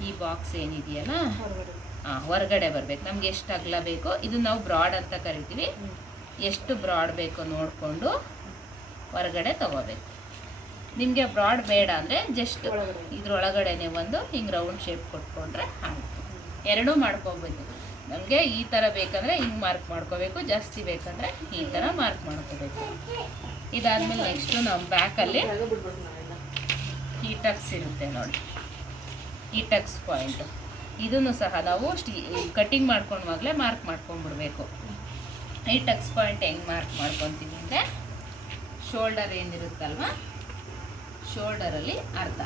ಈ ಬಾಕ್ಸ್ ಏನಿದೆಯಲ್ಲ? ಹಾಂ ಹೊರಗಡೆ ಬರಬೇಕು. ನಮ್ಗೆ ಎಷ್ಟು ಅಗಲ ಬೇಕೋ? ಇದು ನಾವು ಬ್ರಾಡ್ ಅಂತ ಕರಿತೀವಿ. ಎಷ್ಟು ಬ್ರಾಡ್ ಬೇಕೋ ನೋಡಿಕೊಂಡು ಹೊರಗಡೆ ತಗೋಬೇಕು. ನಿಮಗೆ ಬ್ರಾಡ್ ಬೇಡ ಅಂದರೆ ಜಸ್ಟ್ ಇದ್ರೊಳಗಡೆನೆ ಒಂದು ಹಿಂಗೆ ರೌಂಡ್ ಶೇಪ್ ಕೊಟ್ಕೊಂಡ್ರೆ ಹಾಂ ಎರಡೂ ಮಾಡ್ಕೋಬೇಕು ನಮಗೆ ಈ ಥರ ಬೇಕಂದರೆ ಹಿಂಗೆ ಮಾರ್ಕ್ ಮಾಡ್ಕೋಬೇಕು ಜಾಸ್ತಿ ಬೇಕಂದರೆ ಈ ಥರ ಮಾರ್ಕ್ ಮಾಡ್ಕೋಬೇಕು. ಇದಾದಮೇಲೆ ನೆಕ್ಸ್ಟು ನಮ್ಮ ಬ್ಯಾಕಲ್ಲಿ ಈ ಟಕ್ಸ್ ಇರುತ್ತೆ ನೋಡಿ. ಈ ಟಕ್ಸ್ ಪಾಯಿಂಟ್ ಇದನ್ನು ಸಹ ನಾವು ಸ್ಟಿ ಕಟ್ಟಿಂಗ್ ಮಾಡ್ಕೊಂಡವಾಗಲೇ ಮಾರ್ಕ್ ಮಾಡ್ಕೊಂಡ್ಬಿಡ್ಬೇಕು. ಈ ಟಕ್ಸ್ ಪಾಯಿಂಟ್ ಹೆಂಗೆ ಮಾರ್ಕ್ ಮಾಡ್ಕೊತೀವಿ ಅಂದರೆ ಶೋಲ್ಡರ್ ಏನಿರುತ್ತಲ್ವ? ಶೋಲ್ಡರಲ್ಲಿ ಅರ್ಧ.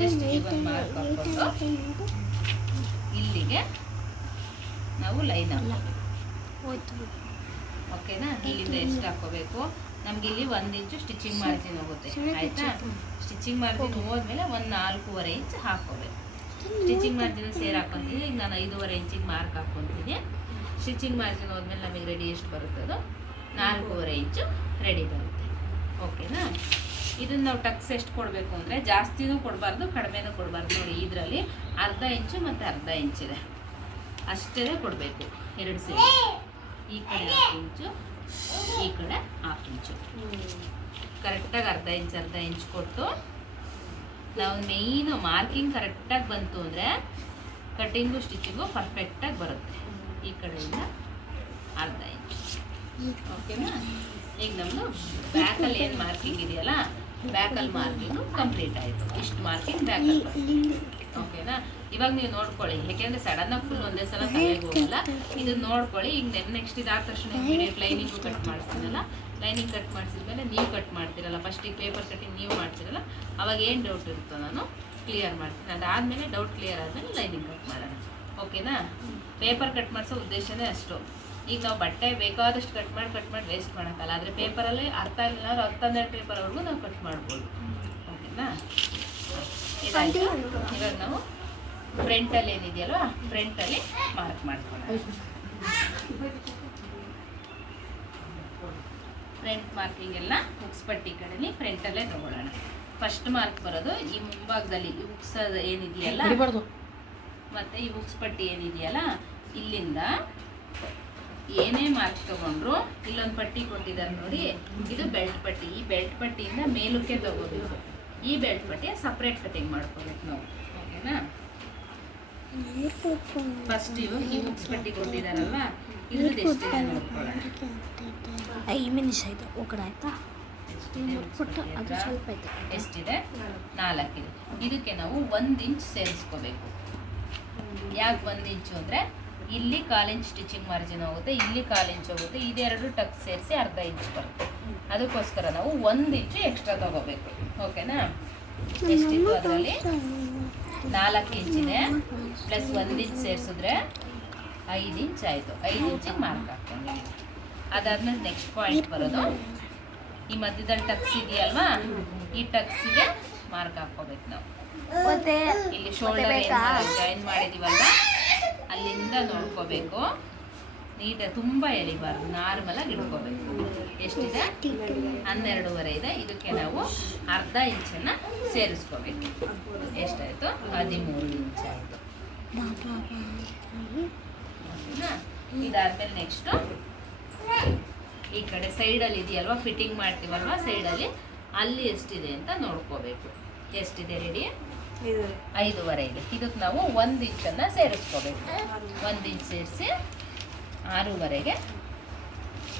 ಜಸ್ಟ್ ಒಂದು ಮಾರ್ಕ್ ಹಾಕ್ಕೊಂಡು ಇಲ್ಲಿಗೆ ನಾವು ಲೈನ್ ಓಕೆನಾ ಇಲ್ಲಿಂದ ಎಷ್ಟು ಹಾಕೋಬೇಕು ನಮ್ಗೆ ಇಲ್ಲಿ ಒಂದು ಇಂಚು ಸ್ಟಿಚಿಂಗ್ ಮಾರ್ಜಿನ್ ಹೋಗುತ್ತೆ. ಆಯ್ತಾ? ಸ್ಟಿಚಿಂಗ್ ಮಾರ್ಜಿನ್ ಹೋದ್ಮೇಲೆ ಒಂದು ನಾಲ್ಕೂವರೆ ಇಂಚ್ ಹಾಕೋಬೇಕು ಸ್ಟಿಚಿಂಗ್ ಮಾರ್ಜಿನ್ ಸೇರ್ ಹಾಕೊಂತೀನಿ ಈಗ ನಾನು ಐದೂವರೆ ಇಂಚಿಗೆ ಮಾರ್ಕ್ ಹಾಕೊತೀನಿ ಸ್ಟಿಚಿಂಗ್ ಮಾರ್ಜಿನ್ ಹೋದ್ಮೇಲೆ ನಮಗೆ ರೆಡಿ ಎಷ್ಟು ಬರುತ್ತದೋ? ನಾಲ್ಕೂವರೆ ಇಂಚು ರೆಡಿ ಬರುತ್ತೆ. ಓಕೆನಾ ಇದನ್ನ ನಾವು ಟಕ್ಸ್ ಎಷ್ಟು ಕೊಡಬೇಕು ಅಂದರೆ ಜಾಸ್ತಿನೂ ಕೊಡಬಾರ್ದು, ಕಡಿಮೆನೂ ಕೊಡಬಾರ್ದು. ನೋಡಿ, ಇದರಲ್ಲಿ ಅರ್ಧ ಇಂಚು ಮತ್ತು ಅರ್ಧ ಇಂಚಿದೆ ಅಷ್ಟೇ ಕೊಡಬೇಕು. ಎರಡು ಸೇರಿ ಈ ಕಡೆ ಹಾಫ್ ಇಂಚು, ಈ ಕಡೆ ಹಾಫ್ ಇಂಚು. ಕರೆಕ್ಟಾಗಿ ಅರ್ಧ ಇಂಚು ಅರ್ಧ ಇಂಚು ಕೊಟ್ಟು ನಾವು ಮೇಯ್ನು ಮಾರ್ಕಿಂಗ್ ಕರೆಕ್ಟಾಗಿ ಬಂತು ಅಂದರೆ ಕಟ್ಟಿಂಗು ಸ್ಟಿಚಿಂಗು ಪರ್ಫೆಕ್ಟಾಗಿ ಬರುತ್ತೆ. ಈ ಕಡೆಯಿಂದ ಅರ್ಧ ಇಂಚು. ಓಕೆನಾ ಈಗ ನಮ್ಮದು ಬ್ಯಾಕಲ್ಲಿ ಏನು ಮಾರ್ಕಿಂಗ್ ಇದೆಯಲ್ಲ? ಬ್ಯಾಕಲ್ಲಿ ಮಾರ್ಕಿಂಗು ಕಂಪ್ಲೀಟ್ ಆಯಿತು. ಇಷ್ಟು ಮಾರ್ಕಿಂಗ್ ಬ್ಯಾಕಲ್ ಓಕೆನಾ ಇವಾಗ ನೀವು ನೋಡ್ಕೊಳ್ಳಿ. ಯಾಕೆಂದ್ರೆ ಸಡನ್ ಆಗಿ ಫುಲ್ ಒಂದೇ ಸಲ ತಲೆಗೆ ಹೋಗಲ್ಲ. ಇದನ್ನ ನೋಡ್ಕೊಳ್ಳಿ. ಈಗ ನೆಕ್ಸ್ಟ್ ಇದಾದ ತಕ್ಷಣ ಇಮಿಡಿಯೇಟ್ ಲೈನಿಂಗು ಕಟ್ ಮಾಡಿಸ್ತೀನಲ್ಲ ಲೈನಿಂಗ್ ಕಟ್ ಮಾಡಿಸಿದ್ಮೇಲೆ ನೀವು ಕಟ್ ಮಾಡ್ತೀರಲ್ಲ. ಫಸ್ಟಿಗೆ ಪೇಪರ್ ಕಟ್ಟಿಂಗ್ ನೀವು ಮಾಡ್ತೀರಲ್ಲ. ಅವಾಗ ಏನು ಡೌಟ್ ಇರುತ್ತೋ ನಾನು ಕ್ಲಿಯರ್ ಮಾಡ್ತೀನಿ. ಅದಾದಮೇಲೆ ಡೌಟ್ ಕ್ಲಿಯರ್ ಆದಮೇಲೆ ಲೈನಿಂಗ್ ಕಟ್ ಮಾಡೋಣ. ಓಕೆನಾ ಪೇಪರ್ ಕಟ್ ಮಾಡಿಸೋ ಉದ್ದೇಶನೇ ಅಷ್ಟು. ಈಗ ನಾವು ಬಟ್ಟೆ ಬೇಕಾದಷ್ಟು ಕಟ್ ಮಾಡಿ ಕಟ್ ಮಾಡಿ ವೇಸ್ಟ್ ಮಾಡೋಕ್ಕಲ್ಲ. ಆದರೆ ಪೇಪರಲ್ಲಿ ಅರ್ಥ ಇಲ್ಲ ಅಂದ್ರೆ ಹತ್ತು ಹನ್ನೆರಡು ಪೇಪರ್ವರೆಗೂ ನಾವು ಕಟ್ ಮಾಡ್ಬೋದು. ಓಕೆನಾ? ಇದಾಯ್ತು? ಇವಾಗ ನಾವು ಫ್ರಂಟಲ್ಲಿ ಏನಿದೆಯಲ್ವ ಫ್ರಂಟಲ್ಲಿ ಮಾರ್ಕ್ ಮಾಡ್ಕೊಳ್ಳೋಣ. ಫ್ರಂಟ್ ಮಾರ್ಕಿಂಗ್ ಎಲ್ಲ ಹುಕ್ಸ್ ಪಟ್ಟಿ ಕಡೆಯಲ್ಲಿ ಫ್ರಂಟಲ್ಲೇ ತಗೊಳ್ಳೋಣ. ಫಸ್ಟ್ ಮಾರ್ಕ್ ಬರೋದು ಈ ಮುಂಭಾಗದಲ್ಲಿ ಈ ಹುಕ್ಸ್ ಏನಿದೆಯಲ್ಲ? ಮತ್ತೆ ಈ ಹುಕ್ಸ್ ಪಟ್ಟಿ ಏನಿದೆಯಲ್ಲ? ಇಲ್ಲಿಂದ ಏನೇ ಮಾರ್ಕ್ ತಗೊಂಡ್ರು ಇಲ್ಲೊಂದು ಪಟ್ಟಿ ಕೊಟ್ಟಿದ್ದಾರೆ ನೋಡಿ ಇದು ಬೆಲ್ಟ್ ಪಟ್ಟಿ. ಈ ಬೆಲ್ಟ್ ಪಟ್ಟಿಯಿಂದ ಮೇಲಕ್ಕೆ ತಗೋಬೇಕು. ಈ ಬೆಲ್ಟ್ ಪಟ್ಟಿ ಸಪ್ರೇಟ್ ಕಟಿಂಗ್ ಮಾಡ್ಕೋಬೇಕು ನಾವು. ಓಕೆನಾ? ಫಸ್ಟ್ ಇವು ಈ ಬುಕ್ಸ್ ಪಟ್ಟಿ ಕೊಟ್ಟಿದ್ದಾರಲ್ವಾ ಇದ್ರದ್ದು ಎಷ್ಟಿದೆ ನೋಡ್ಕೊಳ್ಳೋಣ. ಐದು ನಿಮಿಷ ಆಯ್ತು ಓ ಆಯ್ತಾ? ಎಷ್ಟಿದೆ ಹುಕ್ಸ್ ಪುಟ್ಟ ಪಟ್ಟಿ ಅದು ಹತ್ರ? ಸ್ವಲ್ಪ ಐತೆ ಎಷ್ಟಿದೆ? ನಾಲ್ಕಿದೆ. ಇದಕ್ಕೆ ನಾವು ಒಂದು ಇಂಚ್ ಸೇರಿಸ್ಕೋಬೇಕು. ಯಾಕೆ ಒಂದು ಇಂಚು ಅಂದರೆ ಇಲ್ಲಿ ಕಾಲಿಂಚ್ ಸ್ಟಿಚಿಂಗ್ ಮಾರ್ಜಿನ್ ಹೋಗುತ್ತೆ ಇಲ್ಲಿ ಕಾಲಿಂಚ್ ಹೋಗುತ್ತೆ ಇದೆರಡು ಟಕ್ ಸೇರಿಸಿ ಅರ್ಧ ಇಂಚ್ ಬರುತ್ತೆ. ಅದಕ್ಕೋಸ್ಕರ ನಾವು ಒಂದು ಇಂಚು ಎಕ್ಸ್ಟ್ರಾ ತಗೋಬೇಕು. ಓಕೆನಾ ಎಷ್ಟಿತ್ತು ಅದರಲ್ಲಿ? ನಾಲ್ಕು ಇಂಚಿದೆ ಪ್ಲಸ್ ಒಂದು ಇಂಚ್ ಸೇರಿಸಿದ್ರೆ ಐದು ಇಂಚ್ ಆಯಿತು. ಐದು ಇಂಚಿಗೆ ಮಾರ್ಕ್ ಹಾಕ್ತೀನಿ. ಅದಾದ್ಮೇಲೆ ನೆಕ್ಸ್ಟ್ ಪಾಯಿಂಟ್ ಬರೋದು ಈ ಮಧ್ಯದಲ್ಲಿ ಟಕ್ಸ್ ಇದೆಯಲ್ವಾ? ಈ ಟಕ್ಸಿಗೆ ಮಾರ್ಕ್ ಹಾಕೋಬೇಕು ನಾವು. ಇಲ್ಲಿ ಶೋಲ್ಡರ್ ಜಾಯಿನ್ ಮಾಡಿದೀವಲ್ವ? ಅಲ್ಲಿಂದ ನೋಡ್ಕೋಬೇಕು. ನೀಟ ತುಂಬ ಎಳಿಬಾರ್ದು ನಾರ್ಮಲ್ ಆಗಿ ಇಟ್ಕೋಬೇಕು. ಎಷ್ಟಿದೆ? ಹನ್ನೆರಡೂವರೆ ಇದೆ. ಇದಕ್ಕೆ ನಾವು ಅರ್ಧ ಇಂಚನ್ನ ಸೇರಿಸ್ಕೋಬೇಕು. ಎಷ್ಟಾಯ್ತು? ಹದಿಮೂರು ಇಂಚ್ ಆಯಿತು. ಇದಾದ್ಮೇಲೆ ನೆಕ್ಸ್ಟು ಈ ಕಡೆ ಸೈಡಲ್ಲಿ ಇದೆಯಲ್ವಾ? ಫಿಟ್ಟಿಂಗ್ ಮಾಡ್ತೀವಲ್ವಾ? ಸೈಡಲ್ಲಿ ಅಲ್ಲಿ ಎಷ್ಟಿದೆ ಅಂತ ನೋಡ್ಕೋಬೇಕು. ಎಷ್ಟಿದೆ ರೆಡಿ ಐದೂವರೆ ಇದೆ. ಇದಕ್ಕೆ ನಾವು ಒಂದು ಇಂಚನ್ನು ಸೇರಿಸ್ಕೋಬೇಕು. ಒಂದು ಇಂಚ್ ಸೇರಿಸಿ ಆರೂವರೆಗೆ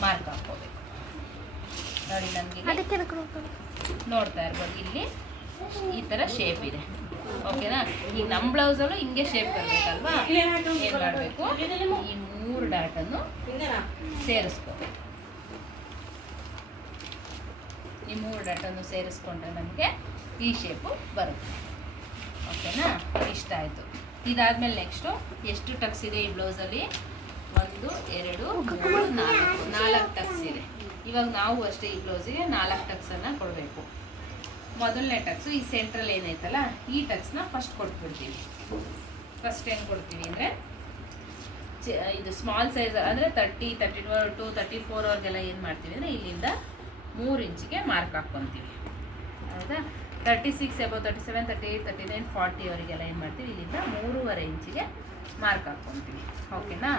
ಮಾರ್ಕ್ ಹಾಕ್ಕೋಬೇಕು. ನೋಡಿ ನಮಗೆ ಅದಕ್ಕೆ ನೋಡ್ತಾ ಇರ್ಬೋದು. ಇಲ್ಲಿ ಈ ಥರ ಶೇಪ್ ಇದೆ. ಓಕೆನಾ ಈಗ ನಮ್ಮ ಬ್ಲೌಸಲ್ಲೂ ಹಿಂಗೆ ಶೇಪ್ ಬರಬೇಕಲ್ವಾ? ಏನು ಮಾಡಬೇಕು? ಈ ಮೂರು ಡಾಟನ್ನು ಸೇರಿಸ್ಕೋಬೇಕು. ಈ ಮೂರು ಡಾಟನ್ನು ಸೇರಿಸ್ಕೊಂಡ್ರೆ ನಮಗೆ ಈ ಶೇಪು ಬರುತ್ತೆ. ಓಕೆನಾ? ಇಷ್ಟ ಆಯಿತು. ಇದಾದಮೇಲೆ ನೆಕ್ಸ್ಟು ಎಷ್ಟು ಟಕ್ಸ್ ಇದೆ ಈ ಬ್ಲೌಸಲ್ಲಿ ಒಂದು, ಎರಡು, ಮೂರು, ನಾಲ್ಕು. ನಾಲ್ಕು ಟಕ್ಸ್ ಇದೆ. ಇವಾಗ ನಾವು ಅಷ್ಟೇ ಈ ಬ್ಲೌಸಿಗೆ ನಾಲ್ಕು ಟಕ್ಸನ್ನು ಕೊಡಬೇಕು. ಮೊದಲನೇ ಟಕ್ಸು ಈ ಸೆಂಟ್ರಲ್ ಏನೈತಲ್ಲ, ಈ ಟಕ್ಸ್ನ ಫಸ್ಟ್ ಕೊಟ್ಬಿಡ್ತೀವಿ ಫಸ್ಟ್ ಏನು ಕೊಡ್ತೀವಿ ಅಂದರೆ ಇದು ಸ್ಮಾಲ್ ಸೈಜ್ ಅಂದರೆ thirty thirty two thirty four ಅವ್ರಿಗೆಲ್ಲ ಏನು ಮಾಡ್ತೀವಿ ಅಂದರೆ ಇಲ್ಲಿಂದ ಮೂರು ಇಂಚಿಗೆ ಮಾರ್ಕ್ ಹಾಕ್ಕೊತೀವಿ ಹೌದಾ? Thirty six above thirty seven thirty eight thirty nine forty ಅವರಿಗೆಲ್ಲ ಏನು ಮಾಡ್ತೀವಿ. ಇಲ್ಲಿಂದ ಮೂರುವರೆ ಇಂಚಿಗೆ ಮಾರ್ಕ್ ಹಾಕ್ಕೊತೀವಿ. ಓಕೆನಾ